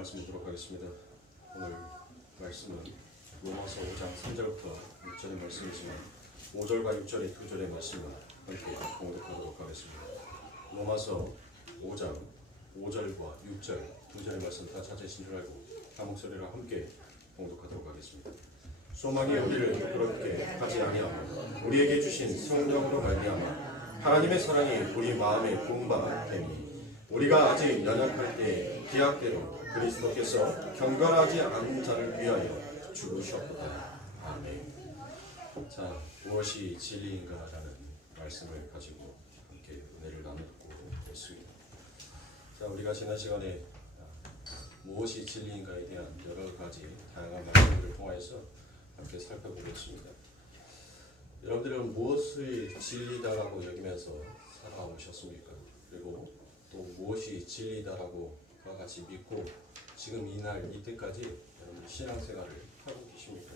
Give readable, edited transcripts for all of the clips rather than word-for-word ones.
말씀 보도록 하겠습니다. 오늘 말씀은 로마서 5장 3절부터 6절의 말씀이지만 5절과 6절의 두 절의 말씀을 함께 공독하도록 하겠습니다. 로마서 5장 5절과 6절 두 절의 말씀 다 찾으신 줄 알고 한 목소리로 함께 공독하도록 하겠습니다. 소망이 우리를 부끄럽게 하지 아니하고 우리에게 주신 성령으로 말미암아 하나님의 사랑이 우리 마음에 분바되니 우리가 아직 연약할 때 기약대로 그리스도께서 경건하지 않은 자를 위하여 죽으셨다. 아멘. 자, 무엇이 진리인가라는 말씀을 가지고 함께 은혜를 나누고 있습니다. 자, 우리가 지난 시간에 무엇이 진리인가에 대한 여러 가지 다양한 말씀들을 통해서 함께 살펴보겠습니다. 여러분들은 무엇을 진리다라고 여기면서 살아오셨습니까? 그리고 또 무엇이 진리다라고 그와 같이 믿고 지금 이날 이때까지 여러분 신앙생활을 하고 계십니까?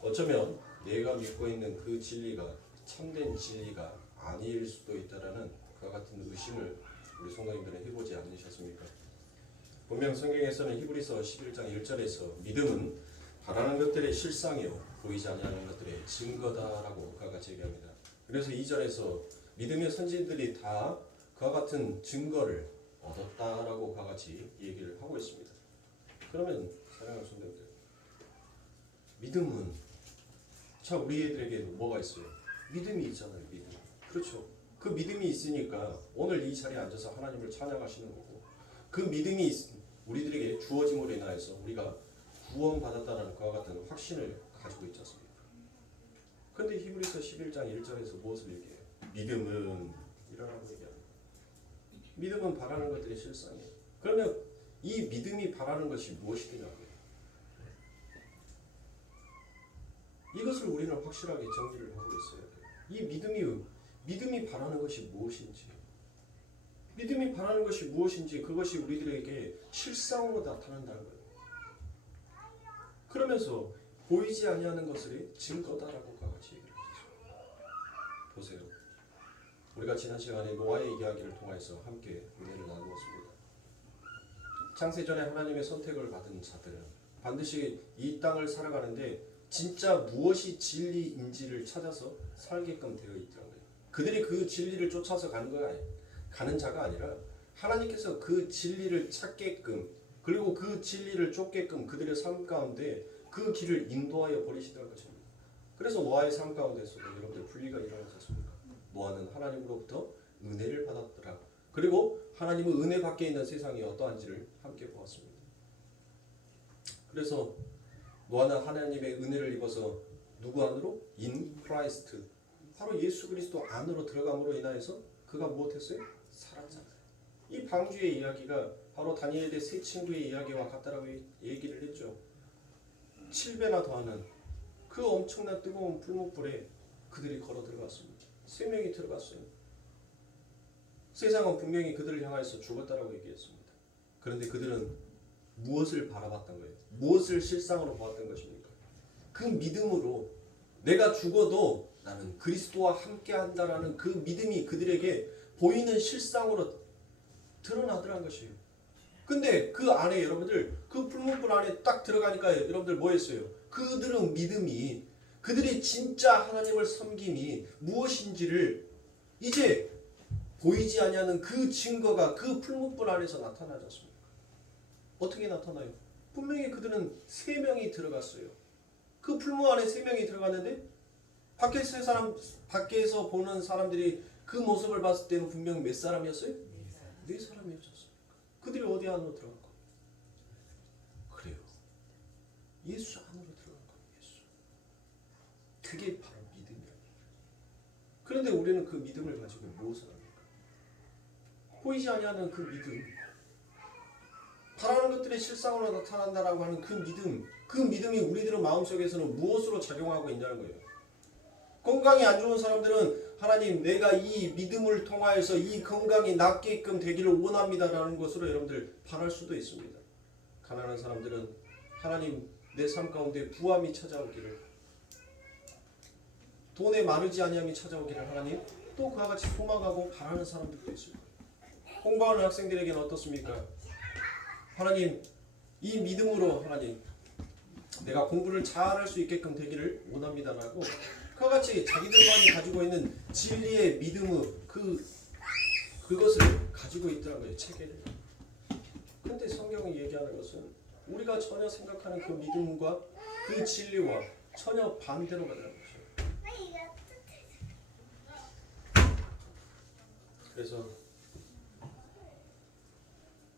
어쩌면 내가 믿고 있는 그 진리가 참된 진리가 아닐 수도 있다라는 그와 같은 의심을 우리 성도님들은 해보지 않으셨습니까? 분명 성경에서는 히브리서 11장 1절에서 믿음은 바라는 것들의 실상이요 보이지 않는 것들의 증거다라고 그와 같이 얘기합니다. 그래서 2절에서 믿음의 선진들이 다 그와 같은 증거를 얻었다라고 그와 같이 얘기를 하고 있습니다. 그러면 사랑하는 성도님들, 믿음은 자 우리들에게 뭐가 있어요? 믿음이 있잖아요. 믿음. 그렇죠. 그 믿음이 있으니까 오늘 이 자리에 앉아서 하나님을 찬양하시는 거고, 그 믿음이 우리들에게 주어짐으로 인하여서 우리가 구원받았다는 그와 같은 확신을 가지고 있지 않습니까? 그런데 히브리서 11장 1절에서 무엇을 얘기해요? 믿음은 이라고 얘기합니다. 믿음은 바라는 것들의 실상이에요. 그러면 이 믿음이 바라는 것이 무엇이냐고요? 이것을 우리는 확실하게 정리를 하고 있어야 돼요. 이 믿음이 바라는 것이 무엇인지, 믿음이 바라는 것이 무엇인지 그것이 우리들에게 실상으로 나타난다는 거예요. 그러면서 보이지 아니하는 것을 증거다라고 같이 얘기를 했죠. 보세요. 우리가 지난 시간에 노아의 이야기를 통해서 함께 은혜를 나누었습니다. 창세전에 하나님의 선택을 받은 자들은 반드시 이 땅을 살아가는데 진짜 무엇이 진리인지를 찾아서 살게끔 되어 있더라고요. 그들이 그 진리를 쫓아서 가는 자가 아니라 하나님께서 그 진리를 찾게끔 그리고 그 진리를 쫓게끔 그들의 삶 가운데 그 길을 인도하여 버리시던 것입니다. 그래서 노아의 삶 가운데서도 여러분들 분리가 일어나지 않습니까? 노아는 하나님으로부터 은혜를 받았더라. 그리고 하나님의 은혜 밖에 있는 세상이 어떠한지를 함께 보았습니다. 그래서 노아는 하나님의 은혜를 입어서 누구 안으로? In Christ. 바로 예수 그리스도 안으로 들어감으로 인하여서 그가 무엇했어요? 살았잖아요. 이 방주의 이야기가 바로 다니엘의 세 친구의 이야기와 같다라고 얘기를 했죠. 7배나 더하는 그 엄청난 뜨거운 풀목불에 그들이 걸어 들어갔습니다. 3명이 들어갔어요. 세상은 분명히 그들을 향해서 죽었다라고 얘기했습니다. 그런데 그들은 무엇을 바라봤던 거예요? 무엇을 실상으로 보았던 것입니까? 그 믿음으로 내가 죽어도 나는 그리스도와 함께 한다라는 그 믿음이 그들에게 보이는 실상으로 드러나더라는 것이에요. 근데 그 안에 여러분들 그 풀문불 안에 딱 들어가니까 여러분들 뭐 했어요? 그들은 믿음이 그들이 진짜 하나님을 섬김이 무엇인지를 이제 보이지 아니하는 그 증거가 그 풀문불 안에서 나타나지 않습니까? 어떻게 나타나요? 분명히 그들은 3명이 들어갔어요. 그 풀문 안에 3명이 들어갔는데 밖에서 보는 사람들이 그 모습을 봤을 때는 분명히 몇 사람이었어요? 4사람이었습니까? 그들이 어디 안으로 들어간 거예요? 그래요. 예수 안으로 들어간 거예요. 예수. 그게 바로 믿음이에요. 그런데 우리는 그 믿음을 가지고 무엇을 합니까? 보이지 아니하는 그 믿음, 바라는 것들의 실상으로 나타난다라고 하는 그 믿음, 그 믿음이 우리들의 마음속에서는 무엇으로 작용하고 있냐는 거예요. 건강이 안 좋은 사람들은 하나님 내가 이 믿음을 통하여서 이 건강이 낫게끔 되기를 원합니다라는 것으로 여러분들 바랄 수도 있습니다. 가난한 사람들은 하나님 내 삶 가운데 부함이 찾아오기를, 돈에 마르지 아니함이 찾아오기를 하나님 또 그와 같이 소망하고 바라는 사람들도 있습니다. 공부하는 학생들에게는 어떻습니까? 하나님 이 믿음으로 하나님 내가 공부를 잘할 수 있게끔 되기를 원합니다라고 그와 같이 자기들만이 가지고 있는 진리의 믿음의 그것을 가지고 있더라고요. 체계를. 근데 성경이 얘기하는 것은 우리가 전혀 생각하는 그 믿음과 그 진리와 전혀 반대로 가는 것이에요. 그래서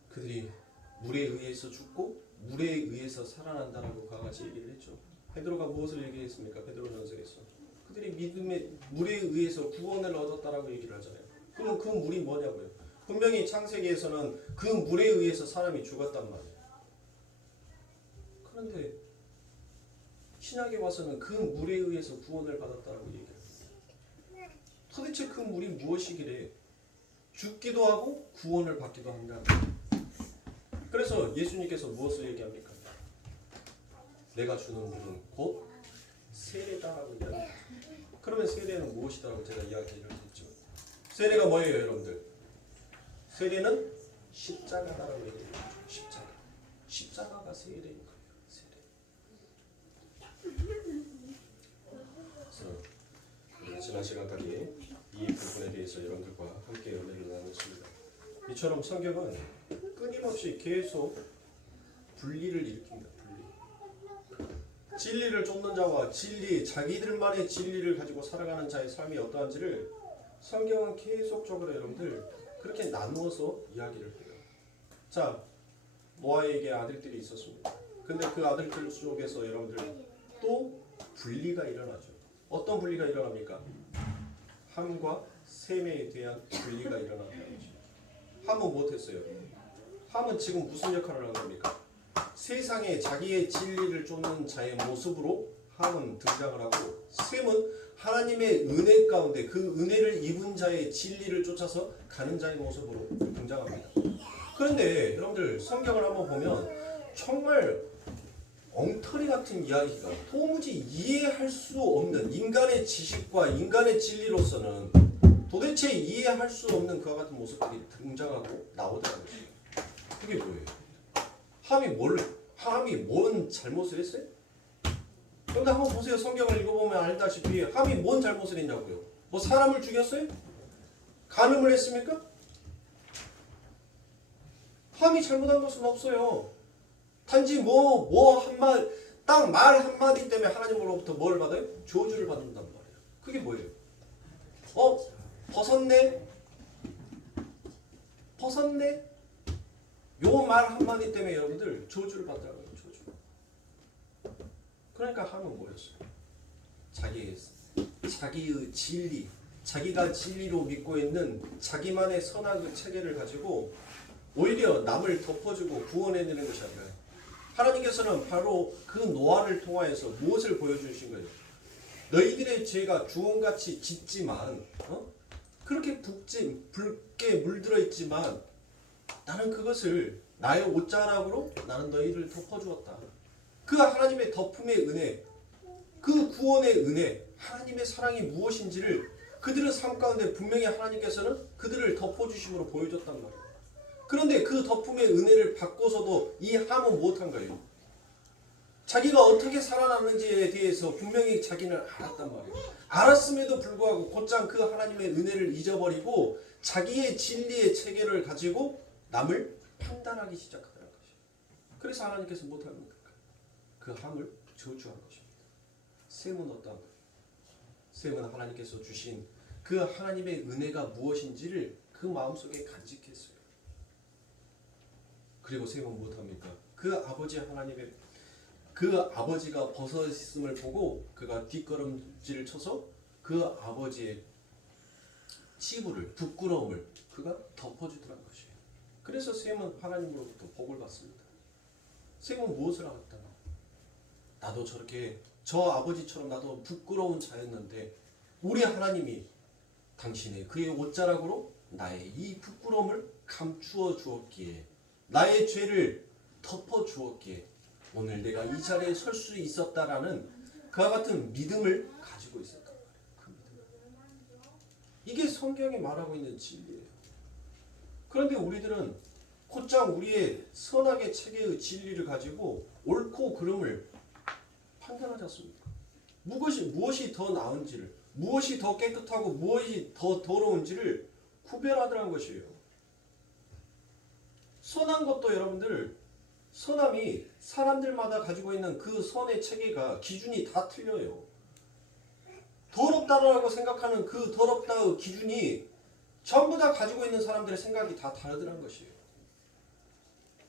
그들이 물에 의해서 죽고 물에 의해서 살아난다라고 그와 같이 얘기를 했죠. 베드로가 무엇을 얘기했습니까? 베드로전서에서 그들이 믿음에 물에 의해서 구원을 얻었다라고 얘기를 하잖아요. 그럼 그 물이 뭐냐고요? 분명히 창세기에서는 그 물에 의해서 사람이 죽었단 말이에요. 그런데 신약에 와서는 그 물에 의해서 구원을 받았다라고 얘기해요. 도대체 그 물이 무엇이길래 죽기도 하고 구원을 받기도 한다. 그래서 예수님께서 무엇을 얘기합니까? 내가 주는 물은 곧 세례다라고 이야기합니다. 그러면 세례는 무엇이다라고 제가 이야기를 했죠. 세례가 뭐예요, 여러분들? 세례는 십자가다라고 얘기해요. 십자가. 십자가가 세례인 거예요. 세례. 그래서 지난 시간까지 이 부분에 대해서 여러분들과 함께 연애를 나눴습니다. 이처럼 성경은 끊임없이 계속 분리를 일으킵니다. 분리. 진리를 쫓는 자와 자기들만의 진리를 가지고 살아가는 자의 삶이 어떠한지를 성경은 계속적으로 여러분들 그렇게 나누어서 이야기를 해요. 자, 노아에게 아들들이 있었습니다. 근데 그 아들들 속에서 여러분들 또 분리가 일어나죠. 어떤 분리가 일어납니까? 함과 셈에 대한 분리가 일어난다는 거죠. 함은 무엇했어요? 함은 지금 무슨 역할을 하는 겁니까? 세상에 자기의 진리를 쫓는 자의 모습으로 함은 등장을 하고 셈은 하나님의 은혜 가운데 그 은혜를 입은 자의 진리를 쫓아서 가는 자의 모습으로 등장합니다. 그런데 여러분들 성경을 한번 보면 정말 엉터리 같은 이야기가 도무지 이해할 수 없는 인간의 지식과 인간의 진리로서는 도대체 이해할 수 없는 그와 같은 모습들이 등장하고 나오더라는 거예요. 그게 뭐예요? 함이 뭔 잘못을 했어요? 그런데 한번 보세요. 성경을 읽어보면 알다시피 함이 뭔 잘못을 했냐고요? 뭐 사람을 죽였어요? 간음을 했습니까? 함이 잘못한 것은 없어요. 단지 딱 말 한마디 때문에 하나님으로부터 뭘 받아요? 저주를 받는단 말이에요. 그게 뭐예요? 벗었네? 요 말 한마디 때문에 여러분들 저주를 받더라고요. 저주. 그러니까 함은 뭐였어요? 자기의 진리, 자기가 진리로 믿고 있는 자기만의 선한 그 체계를 가지고 오히려 남을 덮어주고 구원해내는 것이 아니라 하나님께서는 바로 그 노아를 통하여서 무엇을 보여주신 거예요? 너희들의 죄가 주홍같이 짙지만 그렇게 붉게 물들어 있지만 나는 그것을 나의 옷자락으로 나는 너희를 덮어주었다. 그 하나님의 덮음의 은혜, 그 구원의 은혜, 하나님의 사랑이 무엇인지를 그들의 삶 가운데 분명히 하나님께서는 그들을 덮어주심으로 보여줬단 말이에요. 그런데 그 덮음의 은혜를 받고서도 이 함은 못한 거예요. 자기가 어떻게 살아났는지에 대해서 분명히 자기는 알았단 말이에요. 알았음에도 불구하고 곧장 그 하나님의 은혜를 잊어버리고 자기의 진리의 체계를 가지고 남을 판단하기 시작하더라는 것이에요. 그래서 하나님께서 못한 겁니까? 그 함을 저주한 것입니다. 셈은 어떠한 거예요? 셈은 하나님께서 주신 그 하나님의 은혜가 무엇인지를 그 마음속에 간직했어요. 그리고 셈은 못합니까? 그 아버지가 벗어있음을 보고 그가 뒷걸음질을 쳐서 그 아버지의 치부를, 부끄러움을 그가 덮어주더라는 것이에요. 그래서 셈은 하나님으로부터 복을 받습니다. 셈은 무엇을 하겠다? 나도 저렇게 저 아버지처럼 나도 부끄러운 자였는데 우리 하나님이 당신의 그의 옷자락으로 나의 이 부끄러움을 감추어 주었기에 나의 죄를 덮어 주었기에 오늘 내가 이 자리에 설 수 있었다라는 그와 같은 믿음을 가지고 있었단 말이에요. 그 믿음. 이게 성경이 말하고 있는 진리예요. 그런데 우리들은 곧장 우리의 선악의 체계의 진리를 가지고 옳고 그름을 판단하지 않습니까? 무엇이 더 나은지를, 무엇이 더 깨끗하고 무엇이 더 더러운지를 구별하더라는 것이에요. 선한 것도 여러분들, 선함이 사람들마다 가지고 있는 그 선의 체계가 기준이 다 틀려요. 더럽다라고 생각하는 그 더럽다의 기준이 전부 다 가지고 있는 사람들의 생각이 다 다르더라는 것이에요.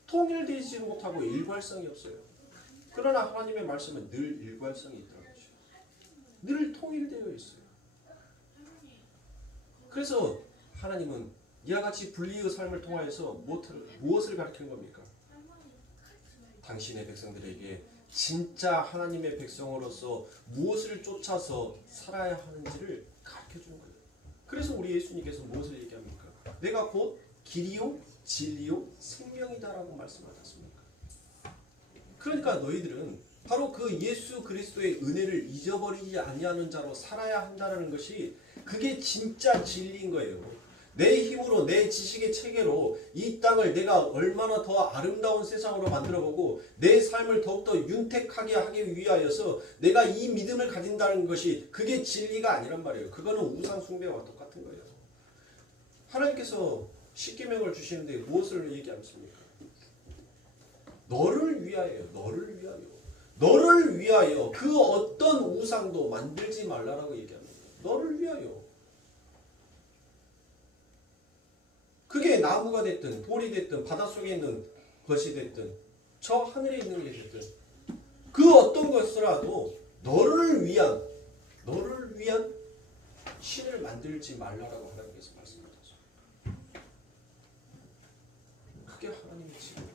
통일되지 못하고 일괄성이 없어요. 그러나 하나님의 말씀은 늘 일괄성이 있다는 것이에요. 늘 통일되어 있어요. 그래서 하나님은 이와 같이 분리의 삶을 통하여서 무엇을 가르치는 겁니까? 당신의 백성들에게 진짜 하나님의 백성으로서 무엇을 쫓아서 살아야 하는지를 가르쳐 주는 거예요. 그래서 우리 예수님께서 무엇을 얘기합니까? 내가 곧 길이요 진리요 생명이다라고 말씀하셨습니까? 그러니까 너희들은 바로 그 예수 그리스도의 은혜를 잊어버리지 아니하는 자로 살아야 한다는 것이 그게 진짜 진리인 거예요. 내 힘으로 내 지식의 체계로 이 땅을 내가 얼마나 더 아름다운 세상으로 만들어보고 내 삶을 더욱더 윤택하게 하기 위하여서 내가 이 믿음을 가진다는 것이 그게 진리가 아니란 말이에요. 그거는 우상 숭배와 똑같은 거예요. 하나님께서 십계명을 주시는데 무엇을 얘기하십니까? 너를 위하여, 너를 위하여, 너를 위하여 그 어떤 우상도 만들지 말라라고 얘기합니다. 너를 위하여. 그게 나무가 됐든 돌이 됐든 바닷속에 있는 것이 됐든 저 하늘에 있는 게 됐든 그 어떤 것이라도 너를 위한 신을 만들지 말라라고 하나님께서 말씀하셨어요. 그게 하나님의 지혜예요.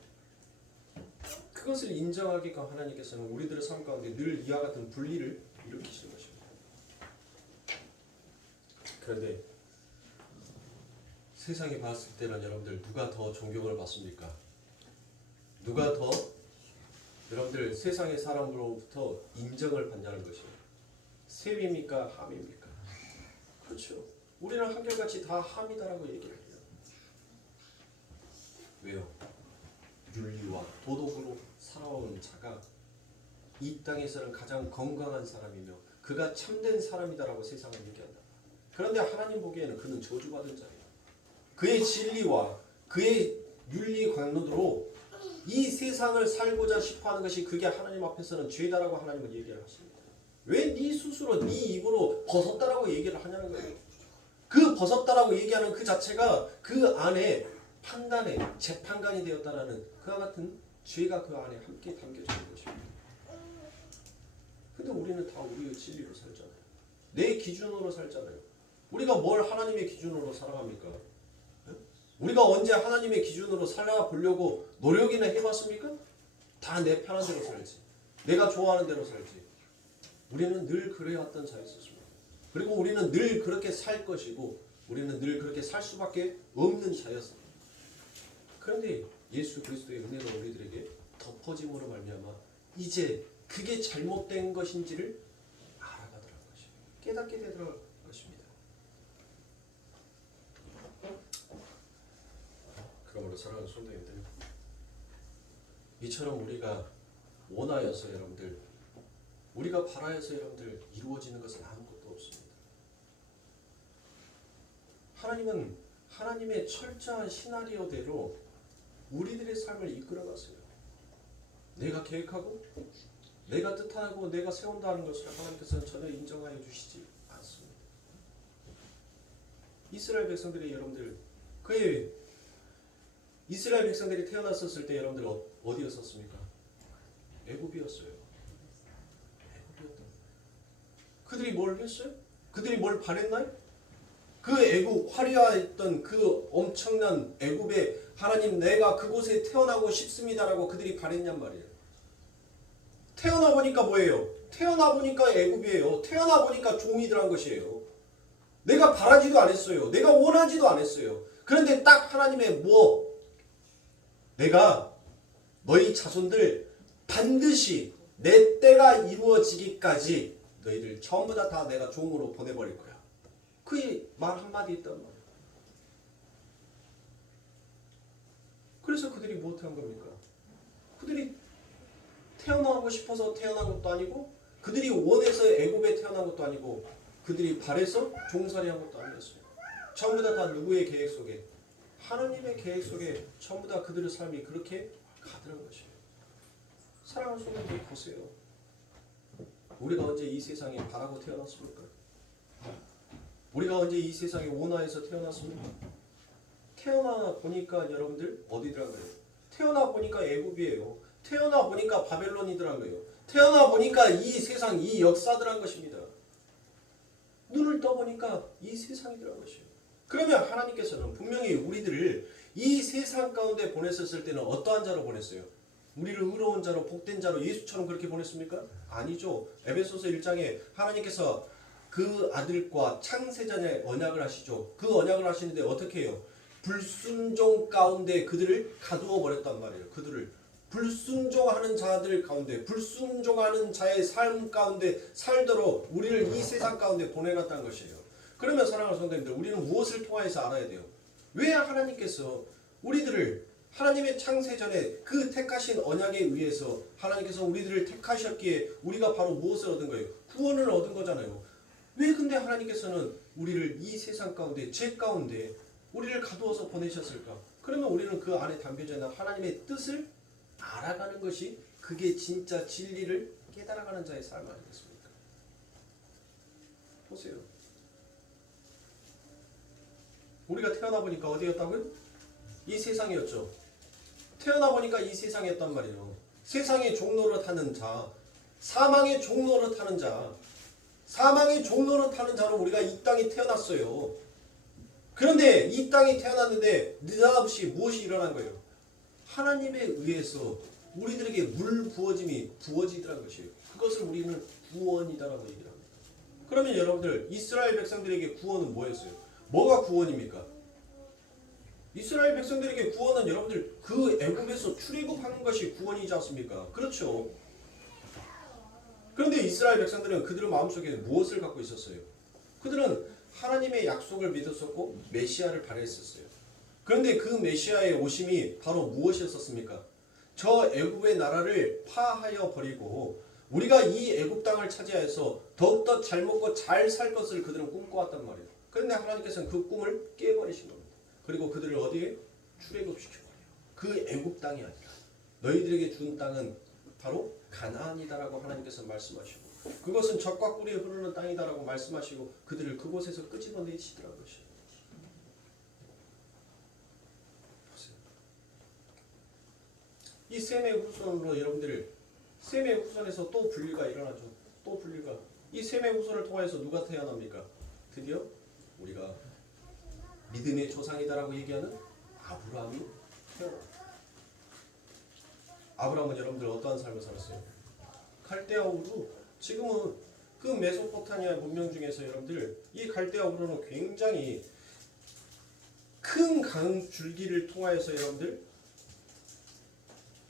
그것을 인정하기가 하나님께서는 우리들의 삶 가운데 늘 이와 같은 분리를 일으키시는 것입니다. 그런데 세상에 봤을 때는 여러분들 누가 더 존경을 받습니까? 누가 더 여러분들 세상의 사람으로부터 인정을 받냐는 것이에요. 셈입니까? 함입니까? 그렇죠. 우리는 한결같이 다 함이다라고 얘기를 해요. 왜요? 윤리와 도덕으로 살아온 자가 이 땅에서는 가장 건강한 사람이며 그가 참된 사람이다라고 세상은 얘기한다. 그런데 하나님 보기에는 그는 저주받은 자예요. 그의 진리와 그의 윤리 강론으로 이 세상을 살고자 싶어하는 것이 그게 하나님 앞에서는 죄다라고 하나님은 얘기를 하십니다. 왜 네 스스로 네 입으로 벗었다라고 얘기를 하냐는 거예요. 그 벗었다라고 얘기하는 그 자체가 그 안에 판단의 재판관이 되었다라는 그와 같은 죄가 그 안에 함께 담겨져 있는 것입니다. 근데 우리는 다 우리의 진리로 살잖아요. 내 기준으로 살잖아요. 우리가 뭘 하나님의 기준으로 살아갑니까? 우리가 언제 하나님의 기준으로 살아보려고 노력이나 해봤습니까? 다 내 편한 대로 살지. 내가 좋아하는 대로 살지. 우리는 늘 그래왔던 자였습니다. 그리고 우리는 늘 그렇게 살 것이고 우리는 늘 그렇게 살 수밖에 없는 자였습니다. 그런데 예수 그리스도의 은혜가 우리들에게 덮어짐으로 말미암아 이제 그게 잘못된 것인지를 알아가더라는 것입니다. 깨닫게 되더라는 것입니다. 그러므로 사랑하는 성도님들, 이처럼 우리가 원하여서 여러분들, 우리가 바라여서 여러분들 이루어지는 것은 아무것도 없습니다. 하나님은 하나님의 철저한 시나리오대로 우리들의 삶을 이끌어갔어요. 내가 계획하고 내가 뜻하고 내가 세운다는 것을 하나님께서는 전혀 인정하여 주시지 않습니다. 이스라엘 백성들이 여러분들 그의 이스라엘 백성들이 태어났었을 때 여러분들 어디였었습니까? 애굽이었어요. 애굽이었다. 그들이 뭘 했어요? 그들이 뭘 바랬나요? 그 애굽 화려했던 그 엄청난 애굽에 하나님 내가 그곳에 태어나고 싶습니다라고 그들이 바랬냔 말이에요. 태어나 보니까 뭐예요? 태어나 보니까 애굽이에요. 태어나 보니까 종이들한 것이에요. 내가 바라지도 않았어요. 내가 원하지도 않았어요. 그런데 딱 하나님의 내가 너희 자손들 반드시 내 때가 이루어지기까지 너희들 전부 다 내가 종으로 보내버릴 거야. 그의 말 한마디 있단 말이야. 그래서 그들이 무엇한 겁니까? 그들이 태어나고 싶어서 태어난 것도 아니고 그들이 원해서 애굽에 태어난 것도 아니고 그들이 발에서 종살이한 것도 아니었어요. 전부 다 누구의 계획 속에? 하나님의 계획 속에 전부 다 그들의 삶이 그렇게 가득한 것이에요. 사랑하는 성도들 보세요. 우리가 언제 이 세상에 바라고 태어났습니까? 우리가 언제 이 세상에 온화해서 태어났습니까? 태어나 보니까 여러분들 어디더란 거예요? 태어나 보니까 애굽이에요. 태어나 보니까 바벨론이더란 거예요. 태어나 보니까 이 세상, 이 역사들한 것입니다. 눈을 떠보니까 이 세상이더란 것이에요. 그러면 하나님께서는 분명히 우리들을 이 세상 가운데 보냈었을 때는 어떠한 자로 보냈어요? 우리를 의로운 자로 복된 자로 예수처럼 그렇게 보냈습니까? 아니죠. 에베소서 1장에 하나님께서 그 아들과 창세전에 언약을 하시죠. 그 언약을 하시는데 어떻게 해요? 불순종 가운데 그들을 가두어 버렸단 말이에요. 그들을 불순종하는 자들 가운데 불순종하는 자의 삶 가운데 살도록 우리를 이 세상 가운데 보내놨다는 것이에요. 그러면 사랑하는 성도님들, 우리는 무엇을 통하여서 알아야 돼요? 왜 하나님께서 우리들을 하나님의 창세전에 그 택하신 언약에 의해서 하나님께서 우리들을 택하셨기에 우리가 바로 무엇을 얻은 거예요? 구원을 얻은 거잖아요. 왜 근데 하나님께서는 우리를 이 세상 가운데 죄 가운데 우리를 가두어서 보내셨을까? 그러면 우리는 그 안에 담겨져 있는 하나님의 뜻을 알아가는 것이 그게 진짜 진리를 깨달아가는 자의 삶 아니겠습니까? 보세요. 우리가 태어나 보니까 어디였다고요? 이 세상이었죠. 태어나 보니까 이 세상이었단 말이에요. 세상의 종로를 타는 자, 사망의 종로를 타는 자, 사망의 종로를 타는 자로 우리가 이 땅에 태어났어요. 그런데 이 땅에 태어났는데 느닷없이 무엇이 일어난 거예요? 하나님에 의해서 우리들에게 물 부어짐이 부어지더란 것이에요. 그것을 우리는 구원이다라고 얘기를 합니다. 그러면 여러분들 이스라엘 백성들에게 구원은 뭐였어요? 뭐가 구원입니까? 이스라엘 백성들에게 구원은 여러분들 그 애굽에서 출애굽하는 것이 구원이지 않습니까? 그렇죠. 그런데 이스라엘 백성들은 그들의 마음속에 무엇을 갖고 있었어요? 그들은 하나님의 약속을 믿었었고 메시아를 바라했었어요. 그런데 그 메시아의 오심이 바로 무엇이었습니까? 저 애굽의 나라를 파하여 버리고 우리가 이 애굽 땅을 차지하여서 더욱더 잘 먹고 잘 살 것을 그들은 꿈꿔왔단 말이에요. 그런데 하나님께서는 그 꿈을 깨버리신 겁니다. 그리고 그들을 어디에? 출애굽시켜버려요. 그 애굽 땅이 아니라 너희들에게 준 땅은 바로 가나안이다라고 하나님께서 말씀하시고 그것은 젖과 꿀이 흐르는 땅이다라고 말씀하시고 그들을 그곳에서 끄집어내시더라고요. 보세요. 이 셈의 후손으로 여러분들 셈의 후손에서 또 분리가 일어나죠. 또 분리가. 이 셈의 후손을 통해서 누가 태어납니까? 드디어 우리가 믿음의 조상이다라고 얘기하는 아브라함이 태어납니다. 아브라함은 여러분들 어떠한 삶을 살았어요? 갈대아 우르. 지금은 그 메소포타미아 문명 중에서 여러분들 이 갈대아 우르는 굉장히 큰 강 줄기를 통하여서 여러분들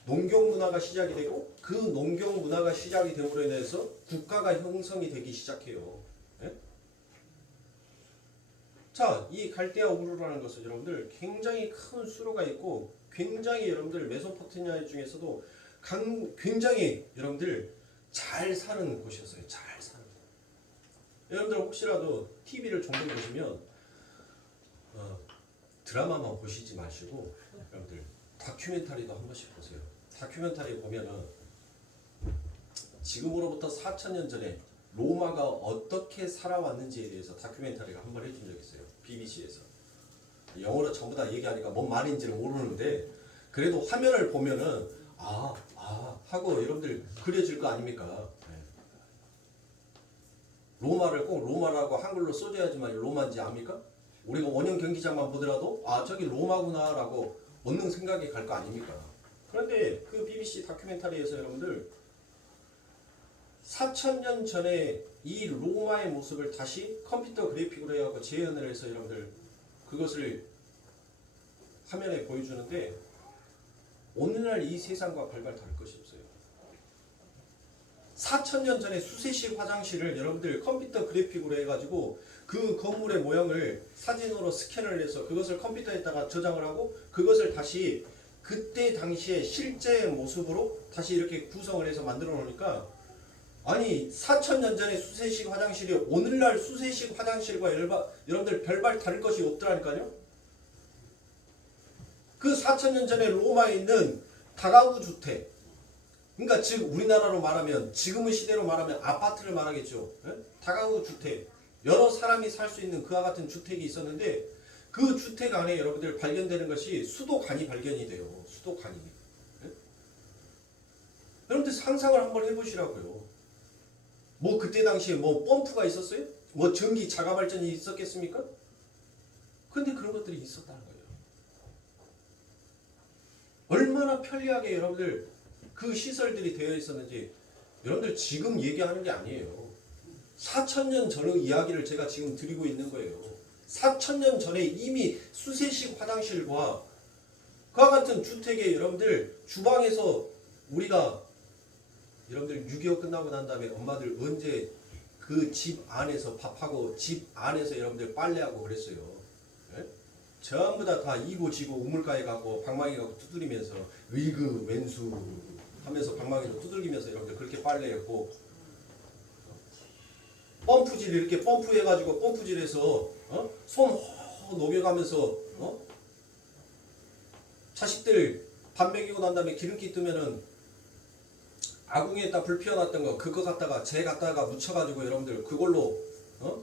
농경 문화가 시작이 되고 그 농경 문화가 시작이 됨으로 인해서 국가가 형성이 되기 시작해요. 네? 자, 이 갈대아 우르라는 것은 여러분들 굉장히 큰 수로가 있고 굉장히 여러분들 메소포타미아 중에서도 굉장히 여러분들 잘 사는 곳이었어요. 잘 사는. 여러분들 혹시라도 TV를 종종 보시면 드라마만 보시지 마시고 여러분들 다큐멘터리도 한 번씩 보세요. 다큐멘터리 보면은 지금으로부터 4,000년 전에 로마가 어떻게 살아왔는지에 대해서 다큐멘터리가 한 번 해준 적이 있어요. BBC에서. 영어로 전부 다 얘기하니까 뭔 말인지를 모르는데 그래도 화면을 보면은 하고 여러분들 그려질 거 아닙니까? 로마를 꼭 로마라고 한글로 써줘야지만 로마인지 압니까? 우리가 원형 경기장만 보더라도 저기 로마구나 라고 본능 생각이 갈 거 아닙니까? 그런데 그 BBC 다큐멘터리에서 여러분들 4,000년 전에 이 로마의 모습을 다시 컴퓨터 그래픽으로 해갖고 재현을 해서 여러분들 그것을 화면에 보여주는데 오늘날 이 세상과 별반 다를 것이 없어요. 4,000년 전에 수세식 화장실을 여러분들 컴퓨터 그래픽으로 해가지고 그 건물의 모형을 사진으로 스캔을 해서 그것을 컴퓨터에다가 저장을 하고 그것을 다시 그때 당시에 실제 모습으로 다시 이렇게 구성을 해서 만들어 놓으니까 아니 4,000년 전에 수세식 화장실이 오늘날 수세식 화장실과 여러분들 별반 다를 것이 없더라니까요. 그 4,000년 전에 로마에 있는 다가구 주택, 그러니까 즉 우리나라로 말하면 지금의 시대로 말하면 아파트를 말하겠죠. 예? 다가구 주택, 여러 사람이 살 수 있는 그와 같은 주택이 있었는데 그 주택 안에 여러분들 발견되는 것이 수도관이 발견이 돼요. 수도관이. 예? 여러분들 상상을 한번 해보시라고요. 뭐 그때 당시에 뭐 펌프가 있었어요? 뭐 전기 자가 발전이 있었겠습니까? 근데 그런 것들이 있었다는 거예요. 얼마나 편리하게 여러분들 그 시설들이 되어 있었는지 여러분들 지금 얘기하는 게 아니에요. 4,000년 전의 이야기를 제가 지금 드리고 있는 거예요. 4,000년 전에 이미 수세식 화장실과 그와 같은 주택에 여러분들 주방에서 우리가 여러분들 6.25 끝나고 난 다음에 엄마들 언제 그 집 안에서 밥하고 집 안에서 여러분들 빨래하고 그랬어요. 예? 전부 다 이고지고 우물가에 가고 방망이 가고 두드리면서 의그 왼수 하면서 방망이로 두들기면서 여러분들 그렇게 빨래했고 펌프질 이렇게 펌프해가지고 펌프질해서 손 녹여가면서 자식들 밥 먹이고 난 다음에 기름기 뜨면은 아궁이에다 불 피워놨던 거 그거 갖다가 재 갖다가 묻혀가지고 여러분들 그걸로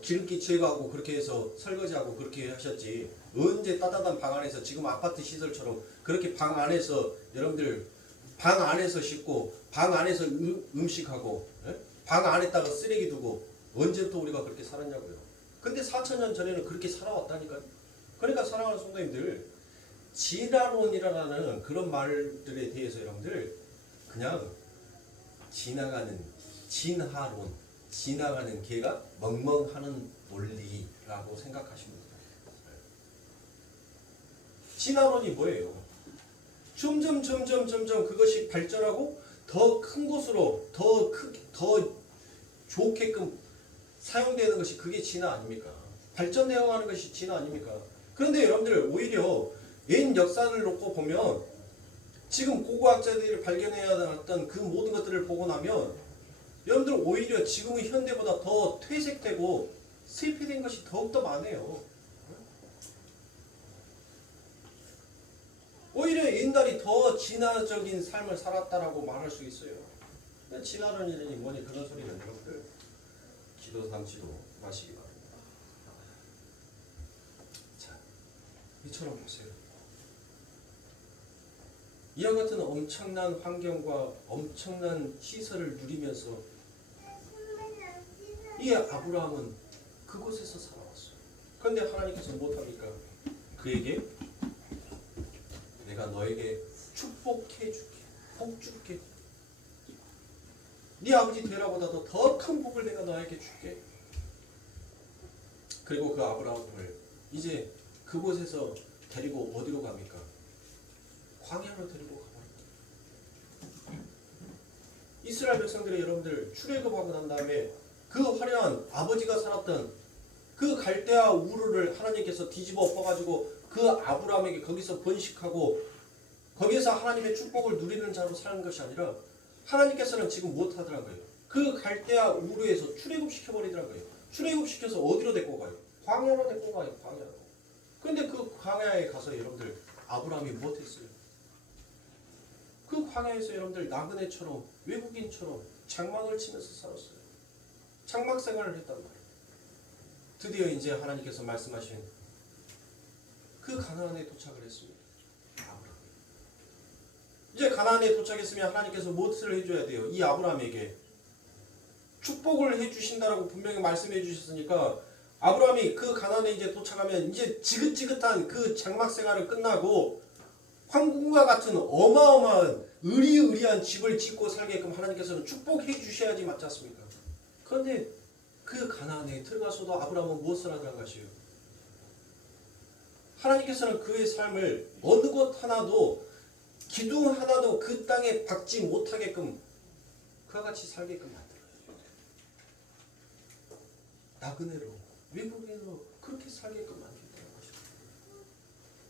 기름기 제거하고 그렇게 해서 설거지하고 그렇게 하셨지. 언제 따뜻한 방 안에서 지금 아파트 시설처럼 그렇게 방 안에서 여러분들 방 안에서 씻고 방 안에서 음식하고 방 안에다가 쓰레기 두고 언제부터 우리가 그렇게 살았냐고요. 근데 4,000년 전에는 그렇게 살아왔다니까요. 그러니까 사랑하는 성도님들 진화론이라는 그런 말들에 대해서 여러분들 그냥 지나가는 진화론, 지나가는 개가 멍멍하는 논리라고 생각하시면 돼요. 진화론이 뭐예요? 점점 그것이 발전하고 더 큰 곳으로 더 좋게끔 사용되는 것이 그게 진화 아닙니까? 발전되어 가는 것이 진화 아닙니까? 그런데 여러분들 오히려 옛 역사를 놓고 보면 지금 고고학자들이 발견해야 했던 그 모든 것들을 보고 나면 여러분들 오히려 지금의 현대보다 더 퇴색되고 쇠폐된 것이 더욱더 많아요. 오히려 옛날이 더 진화적인 삶을 살았다라고 말할 수 있어요. 진화론이라니 뭐니 그런 소리는 여러분들 기도 삼지도 마시기 바랍니다. 자, 이처럼 보세요. 이와 같은 엄청난 환경과 엄청난 시설을 누리면서 이 아브라함은 그곳에서 살아왔어요. 그런데 하나님께서 못합니까? 그에게 내가 너에게 축복해 줄게, 복 줄게. 네 아버지 데라보다도 더 큰 복을 내가 너에게 줄게. 그리고 그 아브라함을 이제 그곳에서 데리고 어디로 갑니까? 광야로 데리고 가버립니다. 이스라엘 백성들이 여러분들 출애굽하고 난 다음에 그 화려한 아버지가 살았던 그 갈대아 우르를 하나님께서 뒤집어 엎어가지고 그 아브라함에게 거기서 번식하고 거기에서 하나님의 축복을 누리는 자로 사는 것이 아니라 하나님께서는 지금 못하더라고요. 그 갈대아 우르에서 출애굽시켜버리더라고요. 출애굽시켜서 어디로 데리고 가요? 광야로 데리고 가요. 광야로. 그런데 그 광야에 가서 여러분들 아브라함이 못했어요. 그 광야에서 여러분들 나그네처럼 외국인처럼 장막을 치면서 살았어요. 장막 생활을 했단 말이에요. 드디어 이제 하나님께서 말씀하신 그 가나안에 도착을 했습니다. 아브라함이. 이제 가나안에 도착했으면 하나님께서 무엇을 해줘야 돼요? 이 아브라함에게 축복을 해주신다라고 분명히 말씀해 주셨으니까 아브라함이 그 가나안에 이제 도착하면 이제 지긋지긋한 그 장막 생활을 끝나고 황궁과 같은 어마어마한 의리의리한 집을 짓고 살게끔 하나님께서는 축복해 주셔야지 맞지 않습니까? 그런데 그 가나안에 들어가서도 아브라함은 무엇을 하더란 것이에요? 하나님께서는 그의 삶을 어느 것 하나도 기둥 하나도 그 땅에 박지 못하게끔 그와 같이 살게끔 만들어요. 나그네로 외국인으로 그렇게 살게끔 만든다는 것입니다.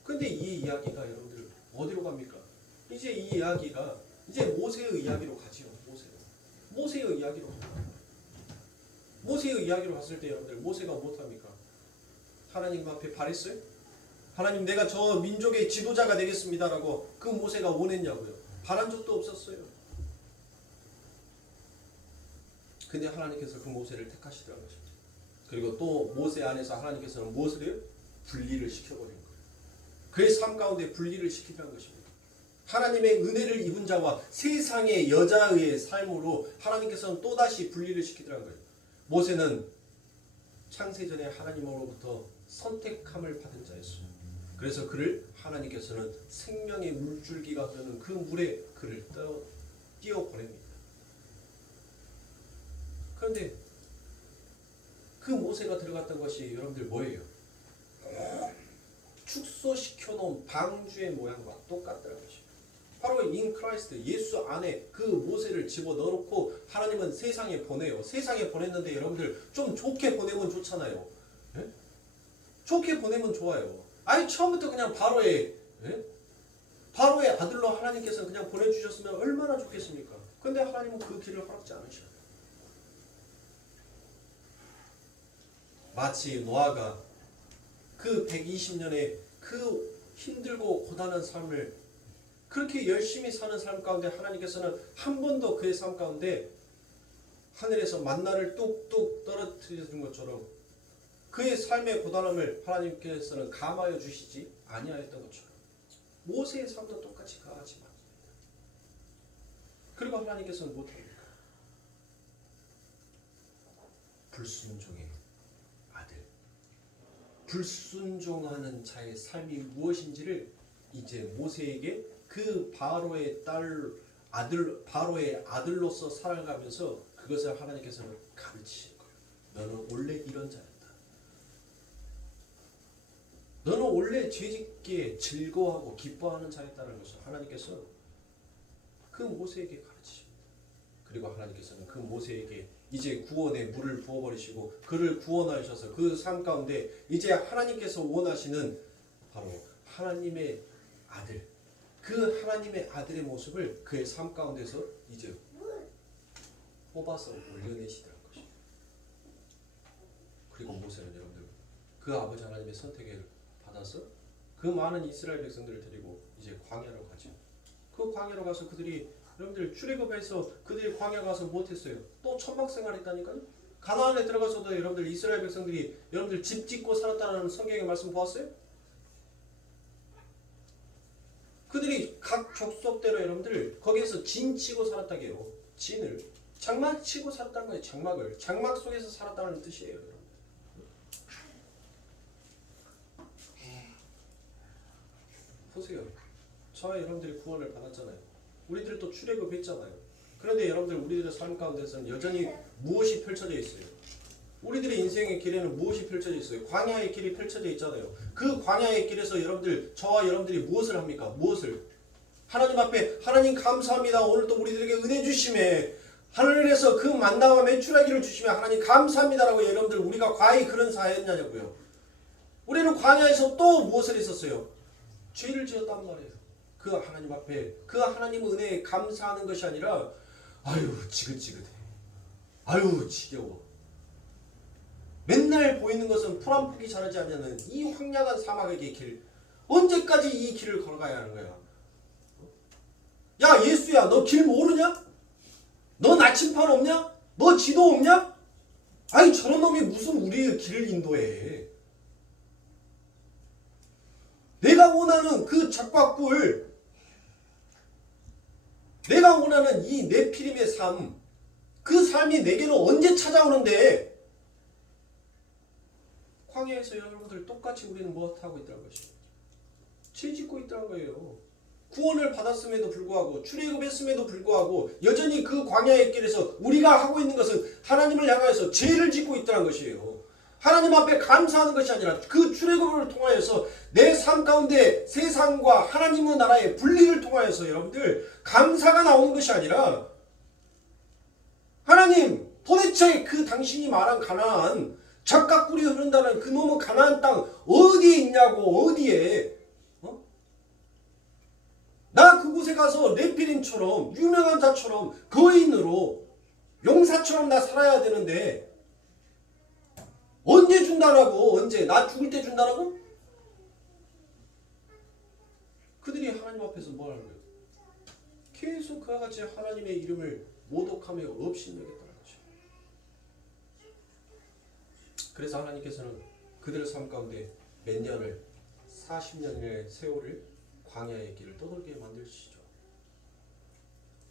그런데 이 이야기가 여러분들 어디로 갑니까? 이제 이 이야기가 이제 모세의 이야기로 가지요. 모세의 이야기로 갑니다. 모세의 이야기로 갔을 때 여러분들 모세가 못합니까? 하나님 앞에 바랬어요? 하나님 내가 저 민족의 지도자가 되겠습니다라고 그 모세가 원했냐고요? 바란 적도 없었어요. 근데 하나님께서 그 모세를 택하시더라는 것입니다. 그리고 또 모세 안에서 하나님께서는 무엇을 분리를 시켜버린 거예요. 그의 삶 가운데 분리를 시키라는 것입니다. 하나님의 은혜를 입은 자와 세상의 여자의 삶으로 하나님께서는 또다시 분리를 시키더라는 거예요. 모세는 창세전에 하나님으로부터 선택함을 받은 자였어요. 그래서 그를 하나님께서는 생명의 물줄기가 흐르는 그 물에 그를 띄어보냅니다. 그런데 그 모세가 들어갔던 것이 여러분들 뭐예요? 축소시켜 놓은 방주의 모양과 똑같다는 것입니다. 바로 in Christ, 예수 안에 그 모세를 집어넣어놓고 하나님은 세상에 보내요. 세상에 보냈는데 여러분들 좀 좋게 보내면 좋잖아요. 예? 좋게 보내면 좋아요. 아니 처음부터 그냥 바로의 아들로 하나님께서 그냥 보내주셨으면 얼마나 좋겠습니까? 근데 하나님은 그 길을 허락지 않으셔요. 마치 노아가 그 120년의 그 힘들고 고단한 삶을 그렇게 열심히 사는 삶 가운데 하나님께서는 한 번도 그의 삶 가운데 하늘에서 만나를 뚝뚝 떨어뜨려준 것처럼 그의 삶의 고단함을 하나님께서는 감하여 주시지 아니하였던 것처럼 모세의 삶도 똑같이 가하지만 그리고 하나님께서는 못합니까? 불순종의 아들, 불순종하는 자의 삶이 무엇인지를 이제 모세에게 그 바로의 바로의 아들로서 살아가면서 그것을 하나님께서는 가르치신 거예요. 너는 원래 이런 자였다. 너는 원래 죄짓기에 즐거워하고 기뻐하는 자였다는 것을 하나님께서 그 모세에게 가르치십니다. 그리고 하나님께서는 그 모세에게 이제 구원의 물을 부어버리시고 그를 구원하셔서 그 삶 가운데 이제 하나님께서 원하시는 바로 하나님의 아들, 그 하나님의 아들의 모습을 그의 삶 가운데서 이제 뽑아서 올려내시더라는 것입니다. 그리고 모세는 여러분들 그 아버지 하나님의 선택을 받아서 그 많은 이스라엘 백성들을 데리고 이제 광야로 가죠. 그 광야로 가서 그들이 여러분들 출애굽에서 그들이 광야 가서 못했어요. 또 천막 생활했다니까요. 가나안에 들어가서도 여러분들 이스라엘 백성들이 여러분들 집 짓고 살았다는 성경의 말씀 보았어요? 그들이 각 족속대로 여러분들 거기에서 진 치고 살았다고 해요. 진을 장막 치고 살았다는 거예요. 장막을 장막 속에서 살았다는 뜻이에요. 보세요. 저와 여러분들이 구원을 받았잖아요. 우리들도 출애굽했잖아요. 그런데 여러분들 우리들의 삶 가운데서는 여전히 무엇이 펼쳐져 있어요? 우리들의 인생의 길에는 무엇이 펼쳐져 있어요? 광야의 길이 펼쳐져 있잖아요. 그 광야의 길에서 여러분들 저와 여러분들이 무엇을 합니까? 무엇을? 하나님 앞에 하나님 감사합니다. 오늘도 우리들에게 은혜 주심에 하늘에서 그 만나와 메추라기를 주시면 하나님 감사합니다라고 여러분들 우리가 과히 그런 사였냐고요. 우리는 광야에서 또 무엇을 했었어요? 죄를 지었단 말이에요. 그 하나님 앞에 그 하나님 은혜에 감사하는 것이 아니라 아유 지긋지긋해, 아유 지겨워, 맨날 보이는 것은 풀 한 포기 자라지 않는 이 황량한 사막의 길, 언제까지 이 길을 걸어가야 하는 거야? 야 예수야, 너 길 모르냐? 너 나침판 없냐? 너 지도 없냐? 아니 저런 놈이 무슨 우리의 길을 인도해? 내가 원하는 그 작박굴, 내가 원하는 이 네피림의 삶, 그 삶이 내게는 언제 찾아오는데? 광야에서 여러분들 똑같이 우리는 무엇하고 있다는 것이에요? 죄 짓고 있다는 거예요. 구원을 받았음에도 불구하고 출애굽했음에도 불구하고 여전히 그 광야의 길에서 우리가 하고 있는 것은 하나님을 향하여서 죄를 짓고 있다는 것이에요. 하나님 앞에 감사하는 것이 아니라 그 출애굽을 통하여서 내 삶 가운데 세상과 하나님의 나라의 분리를 통하여서 여러분들 감사가 나오는 것이 아니라 하나님 도대체 그 당신이 말한 가나안 젖과 꿀이 흐른다는 그 놈의 가나안 땅 어디에 있냐고, 어디에? 나 내가 그곳에 가서 네피림처럼 유명한 자처럼 거인으로 용사처럼 나 살아야 되는데 언제 준다라고? 언제? 나 죽을 때 준다라고? 그들이 하나님 앞에서 뭘 하는 거예요? 계속 그와 같이 하나님의 이름을 모독하며 업신여겼다는 것이죠. 그래서 하나님께서는 그들의 삶 가운데 몇 년을 40년의 세월을 광야의 길을 떠돌게 만드시죠.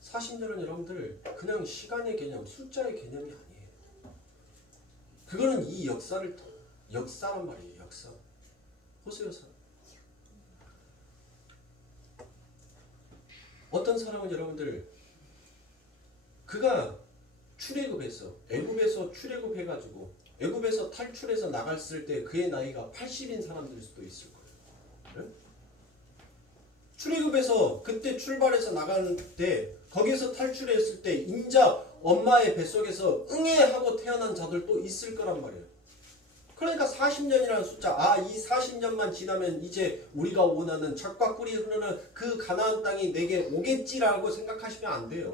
40년은 여러분들 그냥 시간의 개념, 숫자의 개념이 아니에요. 그거는 이 역사란 말이에요. 역사. 보세요. 어떤 사람은 여러분들 그가 출애굽해서 애굽에서 출애굽해가지고 애굽에서 탈출해서 나갔을 때 그의 나이가 80인 사람들일 수도 있을 거예요. 네? 출애굽해서 그때 출발해서 나가는 때 거기에서 탈출했을 때 인자 엄마의 뱃속에서 응애하고 태어난 자들도 있을 거란 말이에요. 그러니까 40년이라는 숫자, 이 40년만 지나면 이제 우리가 원하는 젖과 꿀이 흐르는 그 가나안 땅이 내게 오겠지라고 생각하시면 안 돼요.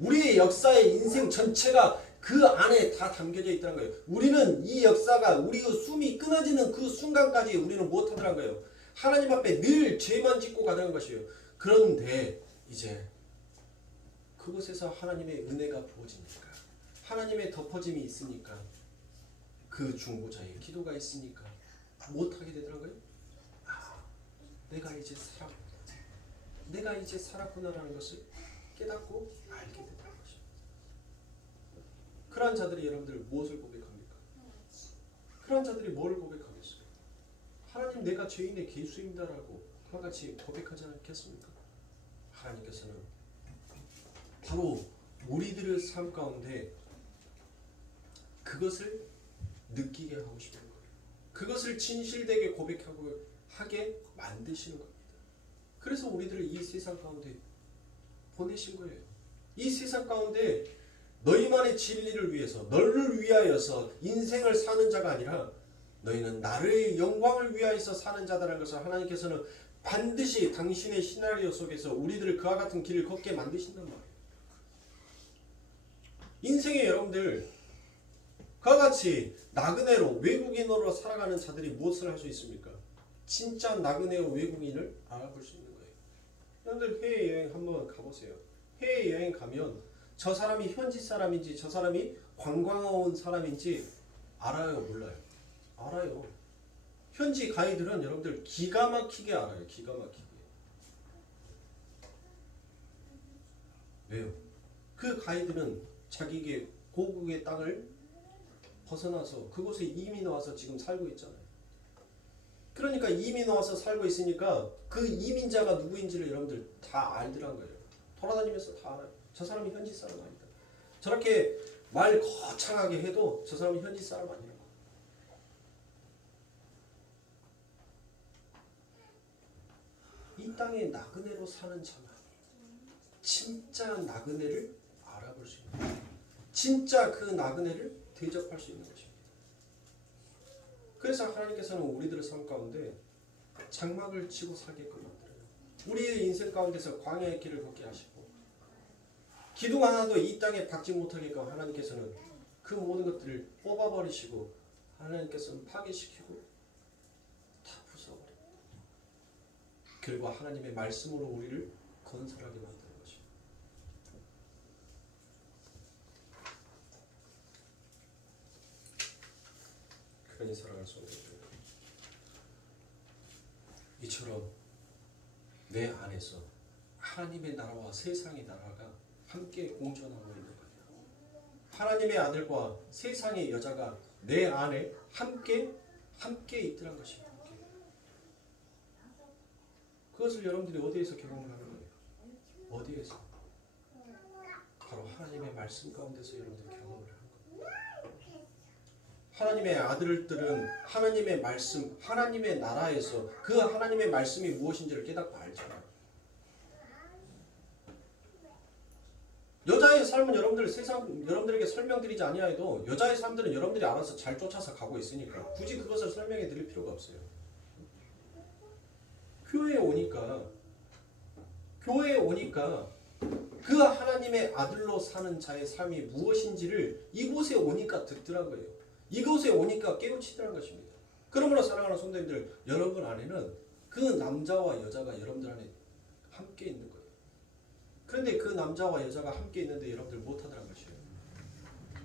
우리의 역사의 인생 전체가 그 안에 다 담겨져 있다는 거예요. 우리는 이 역사가 우리의 숨이 끊어지는 그 순간까지 우리는 무엇하더란 거예요? 하나님 앞에 늘 죄만 짓고 가는 것이에요. 그런데 이제 그곳에서 하나님의 은혜가 부어지니까, 하나님의 덮어짐이 있으니까, 그 중보자의 기도가 있으니까 못하게 되더라고요. 내가 이제 살았구나. 내가 이제 살았구나라는 것을 깨닫고 알게 되더라는 것이죠. 그러한 자들이 여러분들 무엇을 고백합니까? 그러한 자들이 뭐를 고백하겠어요? 하나님 내가 죄인의 개수입니다라고 그와 같이 고백하지 않겠습니까? 하나님께서는 바로 우리들의 삶 가운데 그것을 느끼게 하고 싶은 거예요. 그것을 진실되게 고백하고 하게 만드시는 겁니다. 그래서 우리들을 이 세상 가운데 보내신 거예요. 이 세상 가운데 너희만의 진리를 위해서, 너를 위하여서 인생을 사는 자가 아니라 너희는 나의 영광을 위하여서 사는 자다라는 것을 하나님께서는 반드시 당신의 시나리오 속에서 우리들을 그와 같은 길을 걷게 만드신단 말이에요. 인생에 여러분들 그와 같이 나그네로 외국인으로 살아가는 자들이 무엇을 할 수 있습니까? 진짜 나그네와 외국인을 알아볼 수 있는 거예요. 여러분들 해외여행 한번 가보세요. 해외여행 가면 저 사람이 현지 사람인지 저 사람이 관광 온 사람인지 알아요? 몰라요? 알아요. 현지 가이드는 여러분들 기가 막히게 알아요. 기가 막히게. 왜요? 그 가이드는 자기의 고국의 땅을 벗어나서 그곳에 이민 와서 지금 살고 있잖아요. 그러니까 이민 와서 살고 있으니까 그 이민자가 누구인지를 여러분들 다 알더란 거예요. 돌아다니면서 다 알아요. 저 사람이 현지 사람 아니다. 저렇게 말 거창하게 해도 저 사람이 현지 사람 아니라고. 이 땅에 나그네로 사는 자만 진짜 나그네를 알아볼 수 있는 거예요. 진짜 그 나그네를 대접할 수 있는 것입니다. 그래서 하나님께서는 우리들의 삶 가운데 장막을 치고 살게끔 만들어요. 우리의 인생 가운데서 광야의 길을 걷게 하시고 기둥 하나도 이 땅에 박지 못하게끔 하나님께서는 그 모든 것들을 뽑아버리시고 하나님께서는 파괴시키고 다 부숴버립니다. 결과 하나님의 말씀으로 우리를 건설하게 만드는 것입니다. 그러니 사랑할 수 없는 이처럼 내 안에서 하나님의 나라와 세상의 나라가 함께 공존하고 있는 거예요. 하나님의 아들과 세상의 여자가 내 안에 함께 있더란 것입니다. 그것을 여러분들이 어디에서 경험을 하는 거예요? 어디에서? 바로 하나님의 말씀 가운데서 여러분들이 경험을 하는 거예요. 하나님의 아들들은 하나님의 말씀, 하나님의 나라에서 그 하나님의 말씀이 무엇인지를 깨닫고 알잖아요. 여자의 삶은 여러분들에게 설명드리지 아니하여도 여자의 삶들은 여러분들이 알아서 잘 쫓아서 가고 있으니까 굳이 그것을 설명해 드릴 필요가 없어요. 교회에 오니까 교회에 오니까 그 하나님의 아들로 사는 자의 삶이 무엇인지를 이곳에 오니까 듣더라고요. 이곳에 오니까 깨우치더라는 것입니다. 그러므로 사랑하는 성도님들, 여러분 안에는 그 남자와 여자가 여러분들 안에 함께 있는 거예요. 그런데 그 남자와 여자가 함께 있는데 여러분들 못하더라는 것이에요.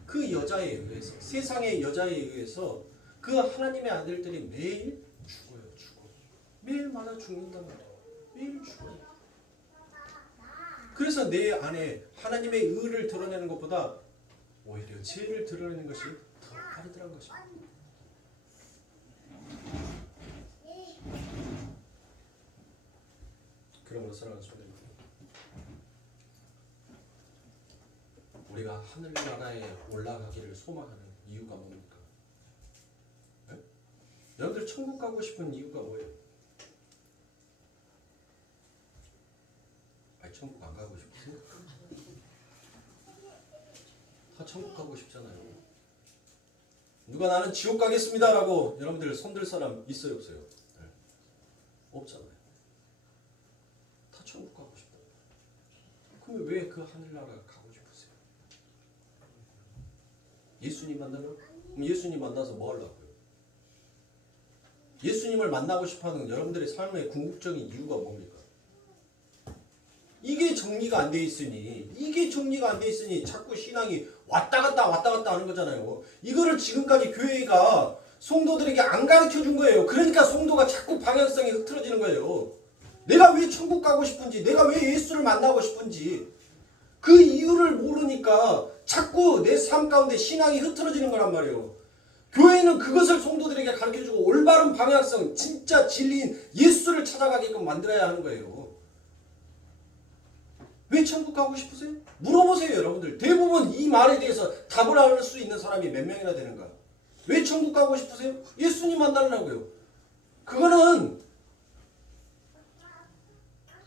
그 여자에 의해서, 세상의 여자에 의해서 그 하나님의 아들들이 매일 죽어요. 매일마다 죽는단 말이에요. 매일 죽어요. 그래서 내 안에 하나님의 의를 드러내는 것보다 오히려 죄를 드러내는 것이 더 빠르더라는 것입니다. 그러므로 사랑하는 성도님, 우리가 하늘나라에 올라가기를 소망하는 이유가 뭡니까? 네? 여러분들 천국 가고 싶은 이유가 뭐예요? 아니, 천국 안 가고 싶으세요? 다 천국 가고 싶잖아요. 누가 나는 지옥 가겠습니다 라고 여러분들 손들 사람 있어요 없어요? 네. 없잖아요. 다 천국 가고 싶다. 그럼 왜 그 하늘나라 가고 싶으세요? 예수님 만나면? 그럼 예수님 만나서 뭐 하려고요? 예수님을 만나고 싶어하는 여러분들의 삶의 궁극적인 이유가 뭡니까? 이게 정리가 안 돼 있으니 자꾸 신앙이 왔다 갔다 하는 거잖아요. 이거를 지금까지 교회가 성도들에게 안 가르쳐 준 거예요. 그러니까 성도가 자꾸 방향성이 흐트러지는 거예요. 내가 왜 천국 가고 싶은지, 내가 왜 예수를 만나고 싶은지 그 이유를 모르니까 자꾸 내 삶 가운데 신앙이 흐트러지는 거란 말이에요. 교회는 그것을 성도들에게 가르쳐주고 올바른 방향성, 진짜 진리인 예수를 찾아가게끔 만들어야 하는 거예요. 왜 천국 가고 싶으세요? 물어보세요, 여러분들. 대부분 이 말에 대해서 답을 알 수 있는 사람이 몇 명이나 되는가? 왜 천국 가고 싶으세요? 예수님 만나려고요. 그거는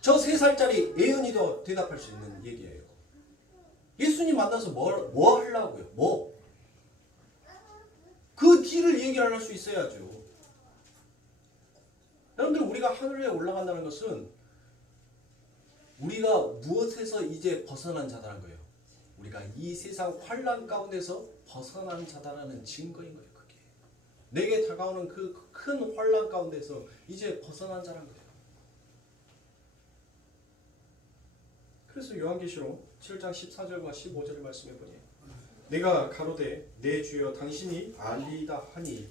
저 3살짜리 예은이도 대답할 수 있는 얘기예요. 예수님 만나서 뭐 하려고요? 뭐? 그 뒤를 얘기를 할 수 있어야죠. 여러분들, 우리가 하늘에 올라간다는 것은 우리가 무엇에서 이제 벗어난 자다는 거예요. 우리가 이 세상 환난 가운데서 벗어난 자다라는 증거인 거예요. 그게 내게 다가오는 그 큰 환난 가운데서 이제 벗어난 자란 거예요. 그래서 요한계시록 7장 14절과 15절을 말씀해 보니, 내가 가로되 내 주여 당신이 알리이다 하니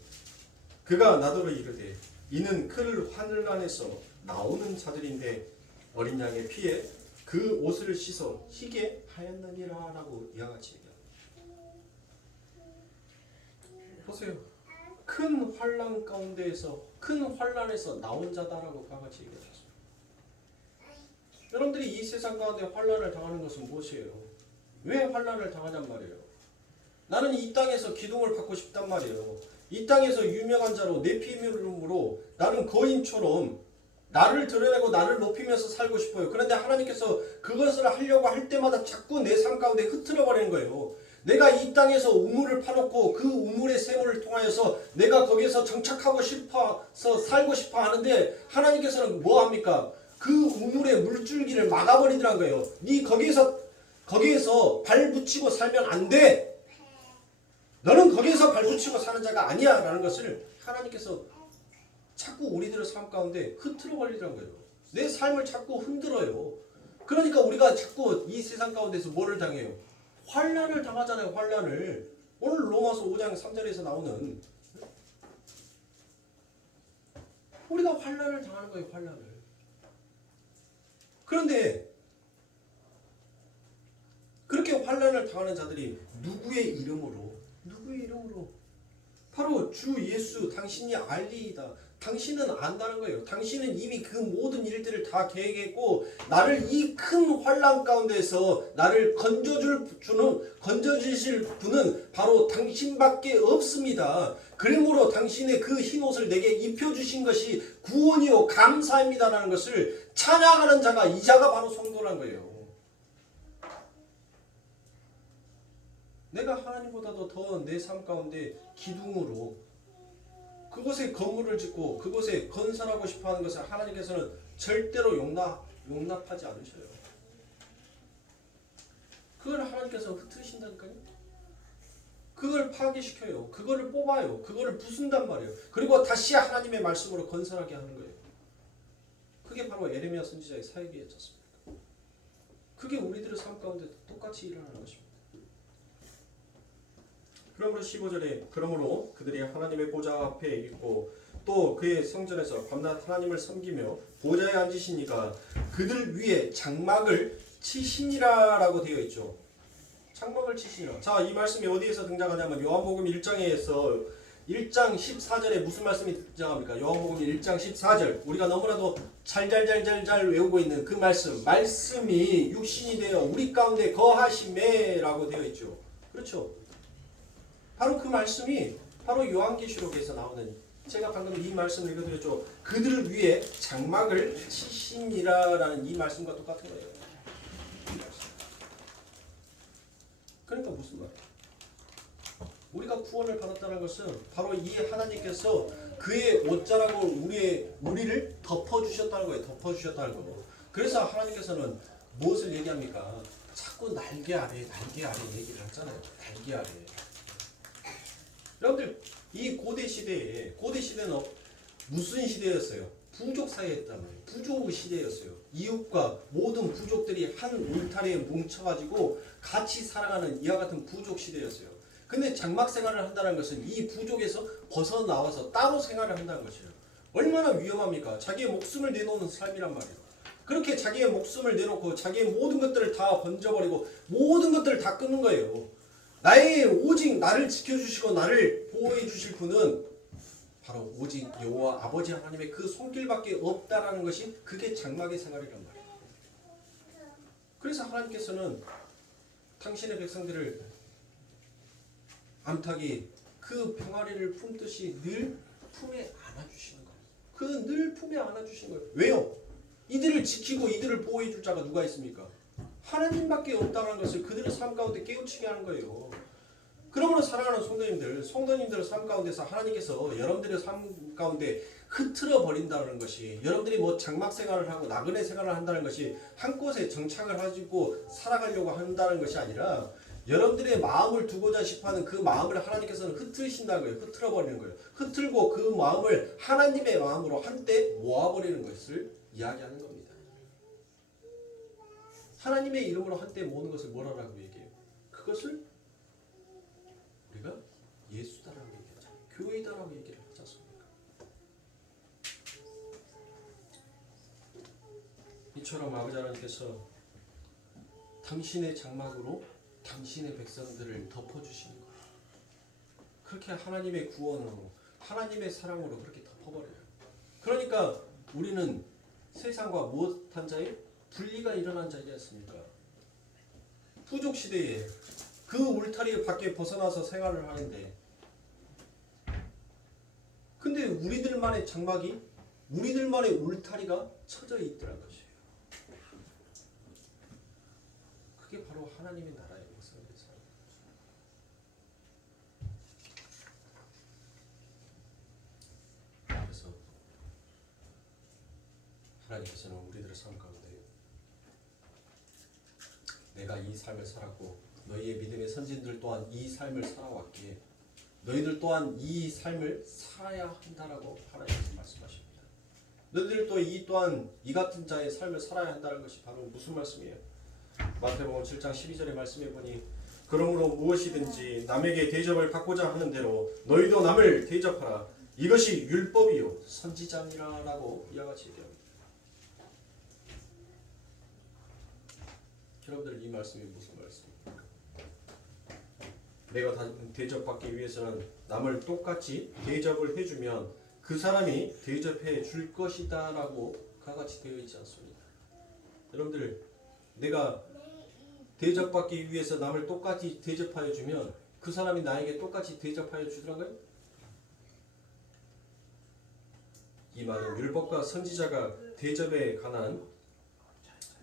그가 나더러 이르되 이는 그 하늘난에서 나오는 자들인데 어린 양의 피에 그 옷을 씻어 희게 하였느니라 라고 이와 같이 얘기합니다. 보세요. 큰 환난 가운데에서, 큰 환난에서 나온 자다라고 그와 같이 얘기하셨습니다. 여러분들이 이 세상 가운데 환난을 당하는 것은 무엇이에요? 왜 환난을 당하냔 말이에요? 나는 이 땅에서 기둥을 받고 싶단 말이에요. 이 땅에서 유명한 자로 내 피임으로 나는 거인처럼 나를 드러내고 나를 높이면서 살고 싶어요. 그런데 하나님께서 그것을 하려고 할 때마다 자꾸 내 삶 가운데 흐트러 버리는 거예요. 내가 이 땅에서 우물을 파놓고 그 우물의 샘을 통하여서 내가 거기에서 정착하고 싶어서 살고 싶어 하는데 하나님께서는 뭐 합니까? 그 우물의 물줄기를 막아버리더란 거예요. 네 거기에서 발 붙이고 살면 안 돼. 너는 거기에서 발 붙이고 사는 자가 아니야 라는 것을 하나님께서 자꾸 우리들의 삶 가운데 흐트러 버리더란 거예요. 내 삶을 자꾸 흔들어요. 그러니까 우리가 자꾸 이 세상 가운데서 뭐를 당해요? 환난을 당하잖아요. 환난을. 오늘 로마서 5장 3절에서 나오는, 우리가 환난을 당하는 거예요. 환난을. 그런데 그렇게 환난을 당하는 자들이 누구의 이름으로? 바로 주 예수 당신이 알리이다. 당신은 안다는 거예요. 당신은 이미 그 모든 일들을 다 계획했고 나를 이 큰 환난 가운데서 나를 건져주실 분은 바로 당신밖에 없습니다. 그러므로 당신의 그 흰 옷을 내게 입혀주신 것이 구원이요 감사입니다라는 것을 찬양하는 자가, 이 자가 바로 성도란 거예요. 내가 하나님보다도 더 내 삶 가운데 기둥으로 그곳에 건물을 짓고 그곳에 건설하고 싶어하는 것을 하나님께서는 절대로 용납하지 않으셔요. 그걸 하나님께서 흩으신다니까요. 그걸 파괴시켜요. 그거를 뽑아요. 그거를 부순단 말이에요. 그리고 다시 하나님의 말씀으로 건설하게 하는 거예요. 그게 바로 에레미야 선지자의 사역이었지 않습니까? 그게 우리들의 삶 가운데 똑같이 일어나는 것입니다. 그러므로 15절에 그러므로 그들이 하나님의 보좌 앞에 있고 또 그의 성전에서 밤낮 하나님을 섬기며 보좌에 앉으신 이가 그들 위에 장막을 치시니라라고 되어 있죠. 장막을 치시니라. 자, 이 말씀이 어디에서 등장하냐면 요한복음 1장에서 1장 14절에 무슨 말씀이 등장합니까? 요한복음 1장 14절. 우리가 너무나도 잘 외우고 있는 그 말씀이 육신이 되어 우리 가운데 거하심에라고 되어 있죠. 그렇죠? 바로 그 말씀이 바로 요한계시록에서 나오는, 제가 방금 이 말씀을 읽어드렸죠. 그들을 위해 장막을 치시니라라는 이 말씀과 똑같은 거예요. 그러니까 무슨 말이에요? 우리가 구원을 받았다는 것은 바로 이 하나님께서 그의 옷자락으로 우리를 덮어주셨다는 거예요. 덮어주셨다는 거. 그래서 하나님께서는 무엇을 얘기합니까? 자꾸 날개 아래 얘기를 하잖아요. 날개 아래. 여러분들, 이 고대 시대는 무슨 시대였어요? 부족 사회였단 말이에요. 부족 시대였어요. 이웃과 모든 부족들이 한 울타리에 뭉쳐가지고 같이 살아가는 이와 같은 부족 시대였어요. 근데 장막 생활을 한다는 것은 이 부족에서 벗어나와서 따로 생활을 한다는 것이에요. 얼마나 위험합니까? 자기의 목숨을 내놓는 삶이란 말이에요. 그렇게 자기의 목숨을 내놓고 자기의 모든 것들을 다 번져버리고 모든 것들을 다 끊는 거예요. 오직 나를 지켜주시고 나를 보호해 주실 분은 바로 오직 여호와 아버지 하나님의 그 손길밖에 없다라는 것이 그게 장막의 생활이란 말이에요. 그래서 하나님께서는 당신의 백성들을 암탉이 그 병아리를 품듯이 늘 품에 안아주시는 거예요. 그 늘 품에 안아주시는 거예요. 왜요? 이들을 지키고 이들을 보호해 줄 자가 누가 있습니까? 하나님밖에 없다는 것을 그들의 삶 가운데 깨우치게 하는 거예요. 그러므로 사랑하는 성도님들의 삶 가운데서 하나님께서 여러분들의 삶 가운데 흐트러 버린다는 것이, 여러분들이 뭐 장막 생활을 하고 나그네 생활을 한다는 것이 한 곳에 정착을 가지고 살아가려고 한다는 것이 아니라 여러분들의 마음을 두고자 싶어하는 그 마음을 하나님께서는 흩으신다는 거예요. 흐트러 버리는 거예요. 흐트고 그 마음을 하나님의 마음으로 한때 모아버리는 것을 이야기하는 겁니다. 하나님의 이름으로 한때 모으는 것을 뭐라고 얘기해요? 그것을 우리가 예수다라고 얘기하죠. 교회다라고 얘기를 하지 않습니까? 이처럼 아버지 하나님께서 당신의 장막으로 당신의 백성들을 덮어주시는 거예요. 그렇게 하나님의 구원으로, 하나님의 사랑으로 그렇게 덮어버려요. 그러니까 우리는 세상과 무엇한 자의 분리가 일어난 자이지 않습니까? 부족 시대에 그 울타리 밖에 벗어나서 생활을 하는데, 근데 우리들만의 장막이, 우리들만의 울타리가 쳐져 있더란 것이에요. 그게 바로 하나님의 나라의 백성들의 삶. 그래서 하나님께서는 우리들의 삶 가운데 내가 이 삶을 살았고 너희의 믿음의 선진들 또한 이 삶을 살아왔기에 너희들 또한 이 삶을 살아야 한다라고 하나님께서 말씀하십니다. 너희들 또한 이 같은 자의 삶을 살아야 한다는 것이 바로 무슨 말씀이에요? 마태복음 7장 12절의 말씀에 보니 그러므로 무엇이든지 남에게 대접을 받고자 하는 대로 너희도 남을 대접하라. 이것이 율법이요 선지자니라라고 이와 같이 얘기합니다. 여러분들, 이 말씀이 무슨 말씀입니까? 내가 대접받기 위해서는 남을 똑같이 대접을 해주면 그 사람이 대접해 줄 것이다 라고 그같이 되어 있지 않습니다. 여러분들, 내가 대접받기 위해서 남을 똑같이 대접하여 주면 그 사람이 나에게 똑같이 대접하여 주더라고요. 이 말은 율법과 선지자가 대접에 관한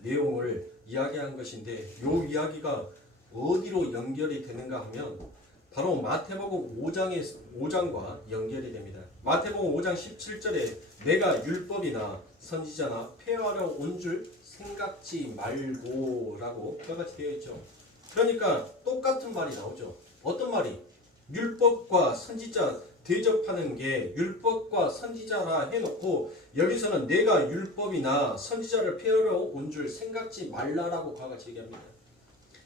내용을 이야기한 것인데, 이 이야기가 어디로 연결이 되는가 하면 바로 마태복음 5장과 연결이 됩니다. 마태복음 5장 17절에 내가 율법이나 선지자나 폐하러 온 줄 생각지 말고라고 똑같이 되어 있죠. 그러니까 똑같은 말이 나오죠. 어떤 말이? 율법과 선지자 대접하는 게 율법과 선지자라 해놓고 여기서는 내가 율법이나 선지자를 폐하러 온 줄 생각지 말라라고 그와 같이 얘기합니다.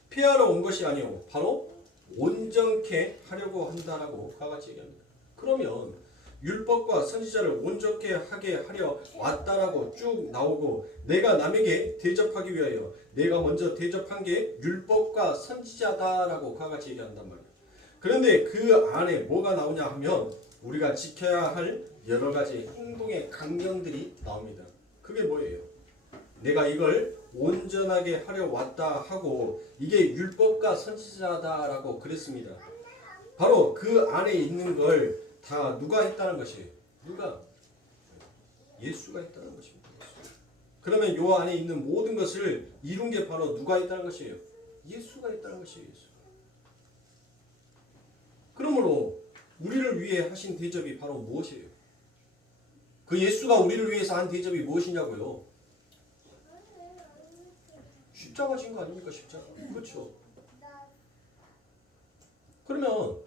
폐하러 온 것이 아니오 바로 온전케 하려고 한다라고 그와 같이 얘기합니다. 그러면 율법과 선지자를 온전케 하게 하려 왔다라고 쭉 나오고 내가 남에게 대접하기 위하여 내가 먼저 대접한 게 율법과 선지자다라고 그와 같이 얘기한단 말이에요. 그런데 그 안에 뭐가 나오냐 하면 우리가 지켜야 할 여러 가지 행동의 강령들이 나옵니다. 그게 뭐예요? 내가 이걸 온전하게 하려 왔다 하고 이게 율법과 선지자다라고 그랬습니다. 바로 그 안에 있는 걸 다 누가 했다는 것이에요? 누가? 예수가 했다는 것입니다. 그러면 요 안에 있는 모든 것을 이룬 게 바로 누가 했다는 것이에요? 예수가 했다는 것이에요. 예수. 그러므로 우리를 위해 하신 대접이 바로 무엇이에요? 그 예수가 우리를 위해서 한 대접이 무엇이냐고요? 십자가 진 거 아닙니까? 십자가. 그렇죠. 그러면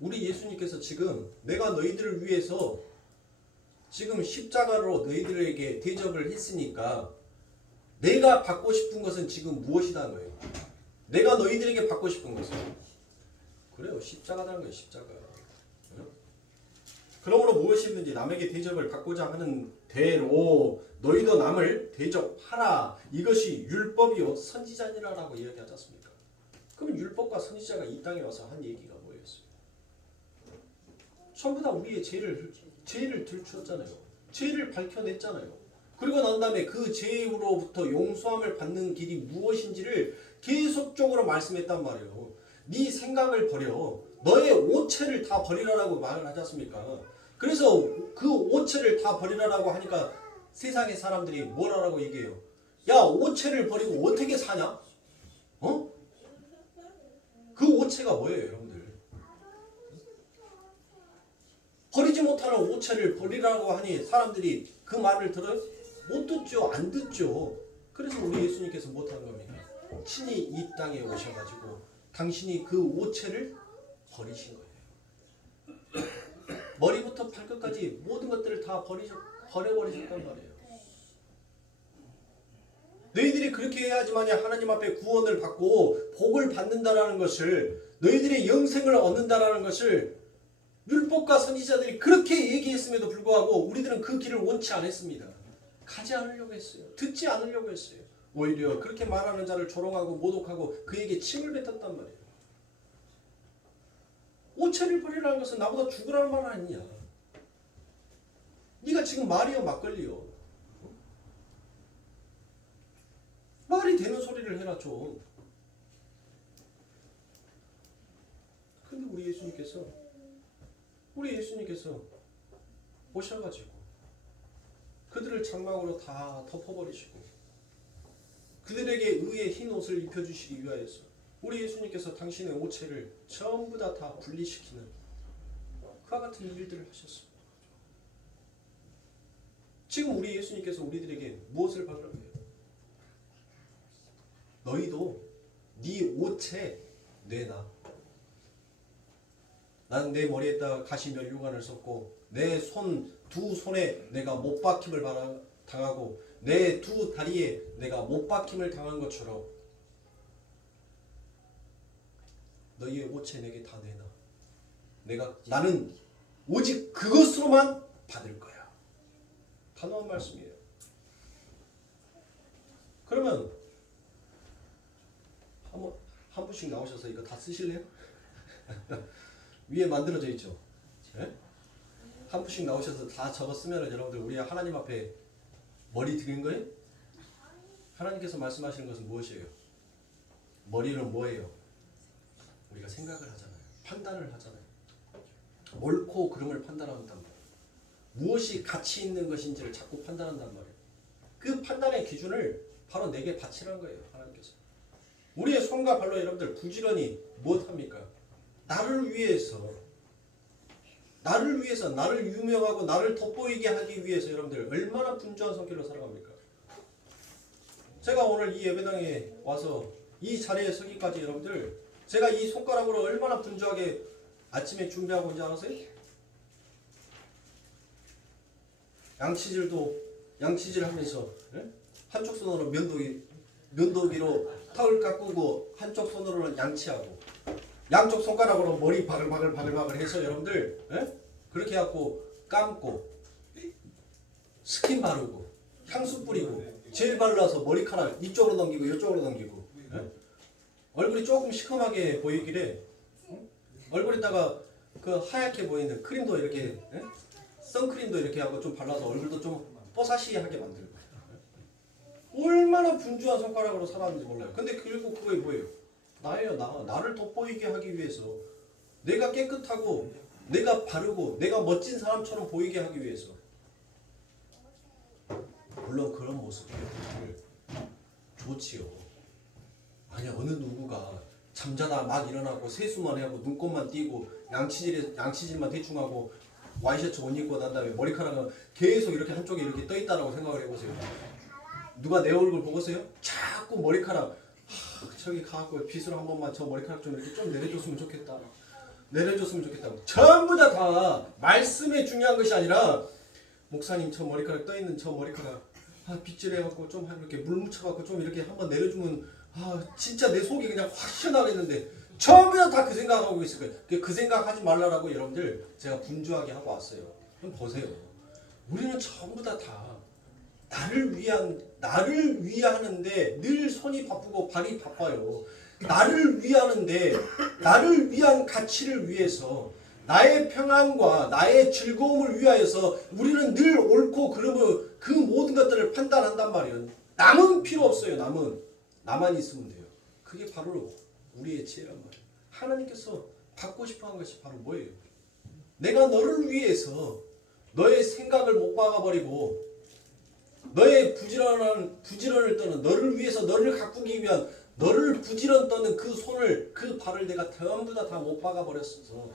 우리 예수님께서 지금 내가 너희들을 위해서 지금 십자가로 너희들에게 대접을 했으니까 내가 받고 싶은 것은 지금 무엇이라는 거예요? 내가 너희들에게 받고 싶은 것은 그래요. 십자가라는 거예요. 십자가. 그러므로 무엇이든지 남에게 대접을 받고자 하는 대로 너희도 남을 대접하라. 이것이 율법이요 선지자니라라고 이야기하지 않습니까? 그러면 율법과 선지자가 이 땅에 와서 한 얘기가 뭐였어요? 전부 다 우리의 죄를 들추었잖아요. 죄를 밝혀냈잖아요. 그리고 난 다음에 그 죄로부터 용서함을 받는 길이 무엇인지를 계속적으로 말씀했단 말이에요. 네 생각을 버려. 너의 오체를 다 버리라라고 말을 하지 않습니까? 그래서 그 오체를 다 버리라라고 하니까 세상의 사람들이 뭐라고 얘기해요? 야, 오체를 버리고 어떻게 사냐? 어? 그 오체가 뭐예요, 여러분들? 버리지 못하는 오체를 버리라고 하니 사람들이 그 말을 들어요? 못 듣죠. 안 듣죠. 그래서 우리 예수님께서 못하는 겁니까? 친히 이 땅에 오셔가지고 당신이 그 오체를 버리신 거예요. 머리부터 발끝까지 모든 것들을 다 버려버리셨단 말이에요. 너희들이 그렇게 해야지만 하나님 앞에 구원을 받고 복을 받는다라는 것을 너희들의 영생을 얻는다라는 것을 율법과 선지자들이 그렇게 얘기했음에도 불구하고 우리들은 그 길을 원치 않았습니다. 가지 않으려고 했어요. 듣지 않으려고 했어요. 오히려 그렇게 말하는 자를 조롱하고 모독하고 그에게 침을 뱉었단 말이에요. 오체를 버리라는 것은 나보다 죽으라는 말 아니냐. 네가 지금 말이요 막걸리요. 말이 되는 소리를 해라 좀. 근데 우리 예수님께서 오셔가지고 그들을 장막으로 다 덮어버리시고 그들에게 의의 흰 옷을 입혀주시기 위하여서 우리 예수님께서 당신의 오체를 전부 다 분리시키는 그와 같은 일들을 하셨습니다. 지금 우리 예수님께서 우리들에게 무엇을 받으라고 해요? 너희도 네 오체 내놔. 난 내 머리에다가 가시 면류관을 썼고 내 두 손에 내가 못 박힘을 당하고 내 두 다리에 내가 못 박힘을 당한 것처럼 너희의 오체 내게 다 내놔. 나는 오직 그것으로만 받을 거야. 단호한 말씀이에요. 그러면 한 분씩 나오셔서 이거 다 쓰실래요? 위에 만들어져 있죠. 네? 한 분씩 나오셔서 다 적어 쓰면 여러분들 우리 하나님 앞에 머리 드린 거예요? 하나님께서 말씀하시는 것은 무엇이에요? 머리는 뭐예요? 우리가 생각을 하잖아요. 판단을 하잖아요. 옳고 그름을 판단한단 말이에요. 무엇이 가치 있는 것인지를 자꾸 판단한단 말이에요. 그 판단의 기준을 바로 내게 바치라는 거예요. 하나님께서. 우리의 손과 발로 여러분들 부지런히 무엇합니까? 나를 위해서 나를 유명하고 나를 돋보이게 하기 위해서 여러분들 얼마나 분주한 성격으로 살아갑니까? 제가 오늘 이 예배당에 와서 이 자리에 서기까지 여러분들 제가 이 손가락으로 얼마나 분주하게 아침에 준비하고 온지 아세요? 양치질 하면서 한쪽 손으로 면도기로 턱을 깎고 한쪽 손으로는 양치하고 양쪽 손가락으로 머리 바글바글 해서 여러분들 그렇게 해갖고 감고 스킨 바르고 향수 뿌리고 젤 발라서 머리카락 이쪽으로 넘기고 이쪽으로 넘기고 얼굴이 조금 시커멓게 보이길래 얼굴에다가 그 하얗게 보이는 크림도 이렇게 선크림도 이렇게 하고 좀 발라서 얼굴도 좀 뽀사시하게 만들고 얼마나 분주한 손가락으로 살았는지 몰라요. 근데 결국 그게 뭐예요? 나예요. 나를 돋보이게 하기 위해서 내가 깨끗하고 내가 바르고 내가 멋진 사람처럼 보이게 하기 위해서 물론 그런 모습이 좋지요. 아니 어느 누구가 잠자다 막 일어나고 세수만 하고 눈곱만 띄고 양치질만 대충 하고 와이셔츠 옷 입고 난 다음에 머리카락은 계속 이렇게 한쪽에 이렇게 떠 있다라고 생각을 해보세요. 누가 내 얼굴 보고서요? 자꾸 머리카락 저기 가갖고 빗으로 한 번만 저 머리카락 좀 이렇게 좀 내려줬으면 좋겠다. 전부 다 말씀에 중요한 것이 아니라 목사님 저 머리카락 떠 있는 저 머리카락 빗질 해갖고 좀 이렇게 물 묻혀갖고 좀 이렇게 한번 내려주면 진짜 내 속이 그냥 확 시원하겠는데 전부 다 그 생각하고 있을 거예요. 그 생각하지 말라라고 여러분들 제가 분주하게 하고 왔어요. 그럼 보세요. 우리는 전부 다 나를 위하는데 늘 손이 바쁘고 발이 바빠요. 나를 위하는데 나를 위한 가치를 위해서 나의 평안과 나의 즐거움을 위하여서 우리는 늘 옳고 그르고 그 모든 것들을 판단한단 말이에요. 남은 필요 없어요. 나만 있으면 돼요. 그게 바로 우리의 지혜란 말이에요. 하나님께서 받고 싶어하는 것이 바로 뭐예요? 내가 너를 위해서 너의 생각을 못 박아버리고 너의 부지런을 떠는 너를 위해서 너를 가꾸기 위한 너를 부지런 떠는 그 손을 그 발을 내가 전부 다 못 박아버렸어서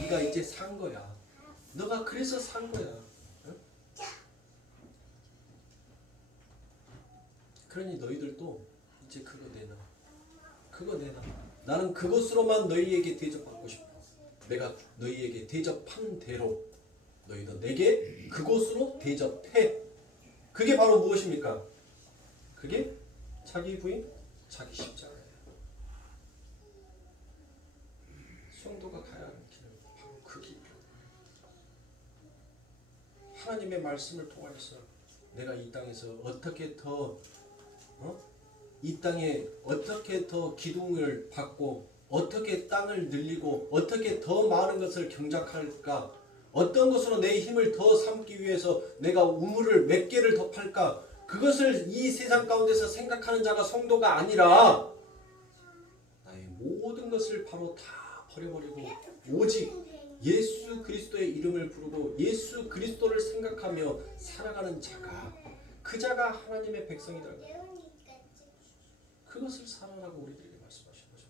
네가 이제 산 거야. 너가 그래서 산 거야. 응? 그러니 너희들도 이제 그거 내놔. 나는 그것으로만 너희에게 대접받고 싶어. 내가 너희에게 대접한 대로 너희도 내게 그것으로 대접해. 그게 바로 무엇입니까? 그게 자기 부인, 자기 십자가예요. 성도가 가야 하는 길은 바로 그 길. 하나님의 말씀을 통하여서 내가 이 땅에서 어떻게 더 이 땅에 어떻게 더 기둥을 받고 어떻게 땅을 늘리고 어떻게 더 많은 것을 경작할까? 어떤 것으로 내 힘을 더 삼기 위해서 내가 우물을 몇 개를 더 팔까? 그것을 이 세상 가운데서 생각하는 자가 성도가 아니라 나의 모든 것을 바로 다 버려버리고 오직 예수 그리스도의 이름을 부르고 예수 그리스도를 생각하며 살아가는 자가 그 자가 하나님의 백성이다. 그것을 살아라고 우리들에게 말씀하신 거죠.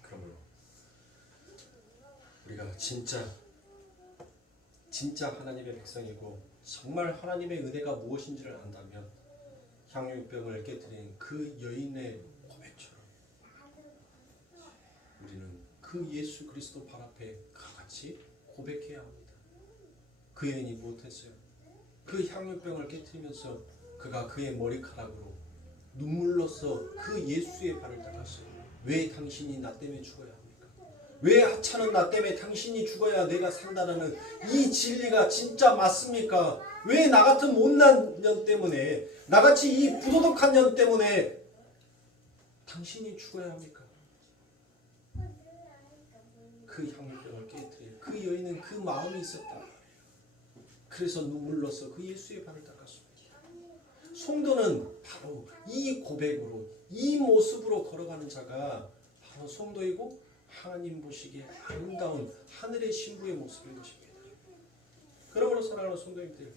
그러므로 우리가 진짜 하나님의 백성이고 정말 하나님의 은혜가 무엇인지를 안다면 향유병을 깨뜨린 그 여인의 고백처럼 우리는 그 예수 그리스도 발 앞에 같이 고백해야 합니다. 그 여인이 무엇했어요? 그 향유병을 깨뜨리면서 그가 그의 머리카락으로 눈물로써 그 예수의 발을 닦았어요. 왜 당신이 나 때문에 죽어야 합니까? 왜 하찮은 나 때문에 당신이 죽어야 내가 산다라는 이 진리가 진짜 맞습니까? 왜 나 같은 못난 년 때문에 나같이 이 부도덕한 년 때문에 당신이 죽어야 합니까? 그 향유병을 깨뜨릴 그 여인은 그 마음이 있었다. 그래서 눈물로써 그 예수의 발을 닦았습니다. 성도는 바로 이 고백으로 이 모습으로 걸어가는 자가 바로 성도이고 하나님 보시기에 아름다운 하늘의 신부의 모습인 것입니다. 그러므로 사랑하는 성도님들,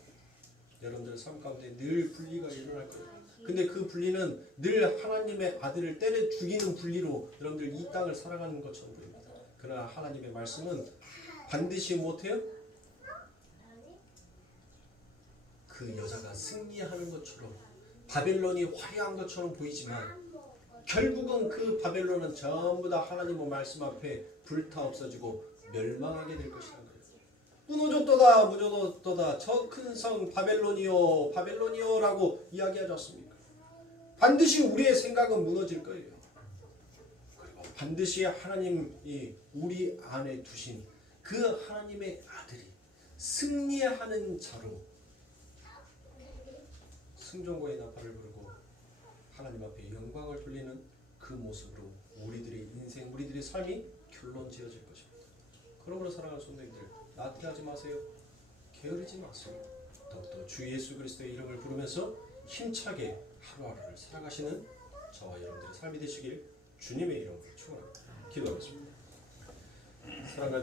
여러분들 삶 가운데 늘 분리가 일어날 거예요. 근데 그 분리는 늘 하나님의 아들을 때려 죽이는 분리로 여러분들 이 땅을 살아가는 것처럼 보입니다. 그러나 하나님의 말씀은 반드시 못해요? 그 그 여자가 승리하는 것처럼 바벨론이 화려한 것처럼 보이지만 결국은 그 바벨론은 전부 다 하나님의 말씀 앞에 불타 없어지고 멸망하게 될 것이라는 거예요. 무너졌도다 무너졌도다 저 큰 성 바벨론이요 바벨론이요라고 이야기하지 않습니까? 반드시 우리의 생각은 무너질 거예요. 그리고 반드시 하나님이 우리 안에 두신 그 하나님의 아들이 승리하는 자로 승전고의 나팔을 불고 하나님 앞에 영광을 돌리는 그 모습으로 우리들의 인생, 우리들의 삶이 결론 지어질 것입니다. 그러므로 사랑하는 성도님들, 나태하지 마세요. 게으르지 마세요. 더욱더 주 예수 그리스도의 이름을 부르면서 힘차게 하루하루를 살아가시는 저와 여러분들의 삶이 되시길 주님의 이름으로 축원합니다. 기도하겠습니다. 사랑하는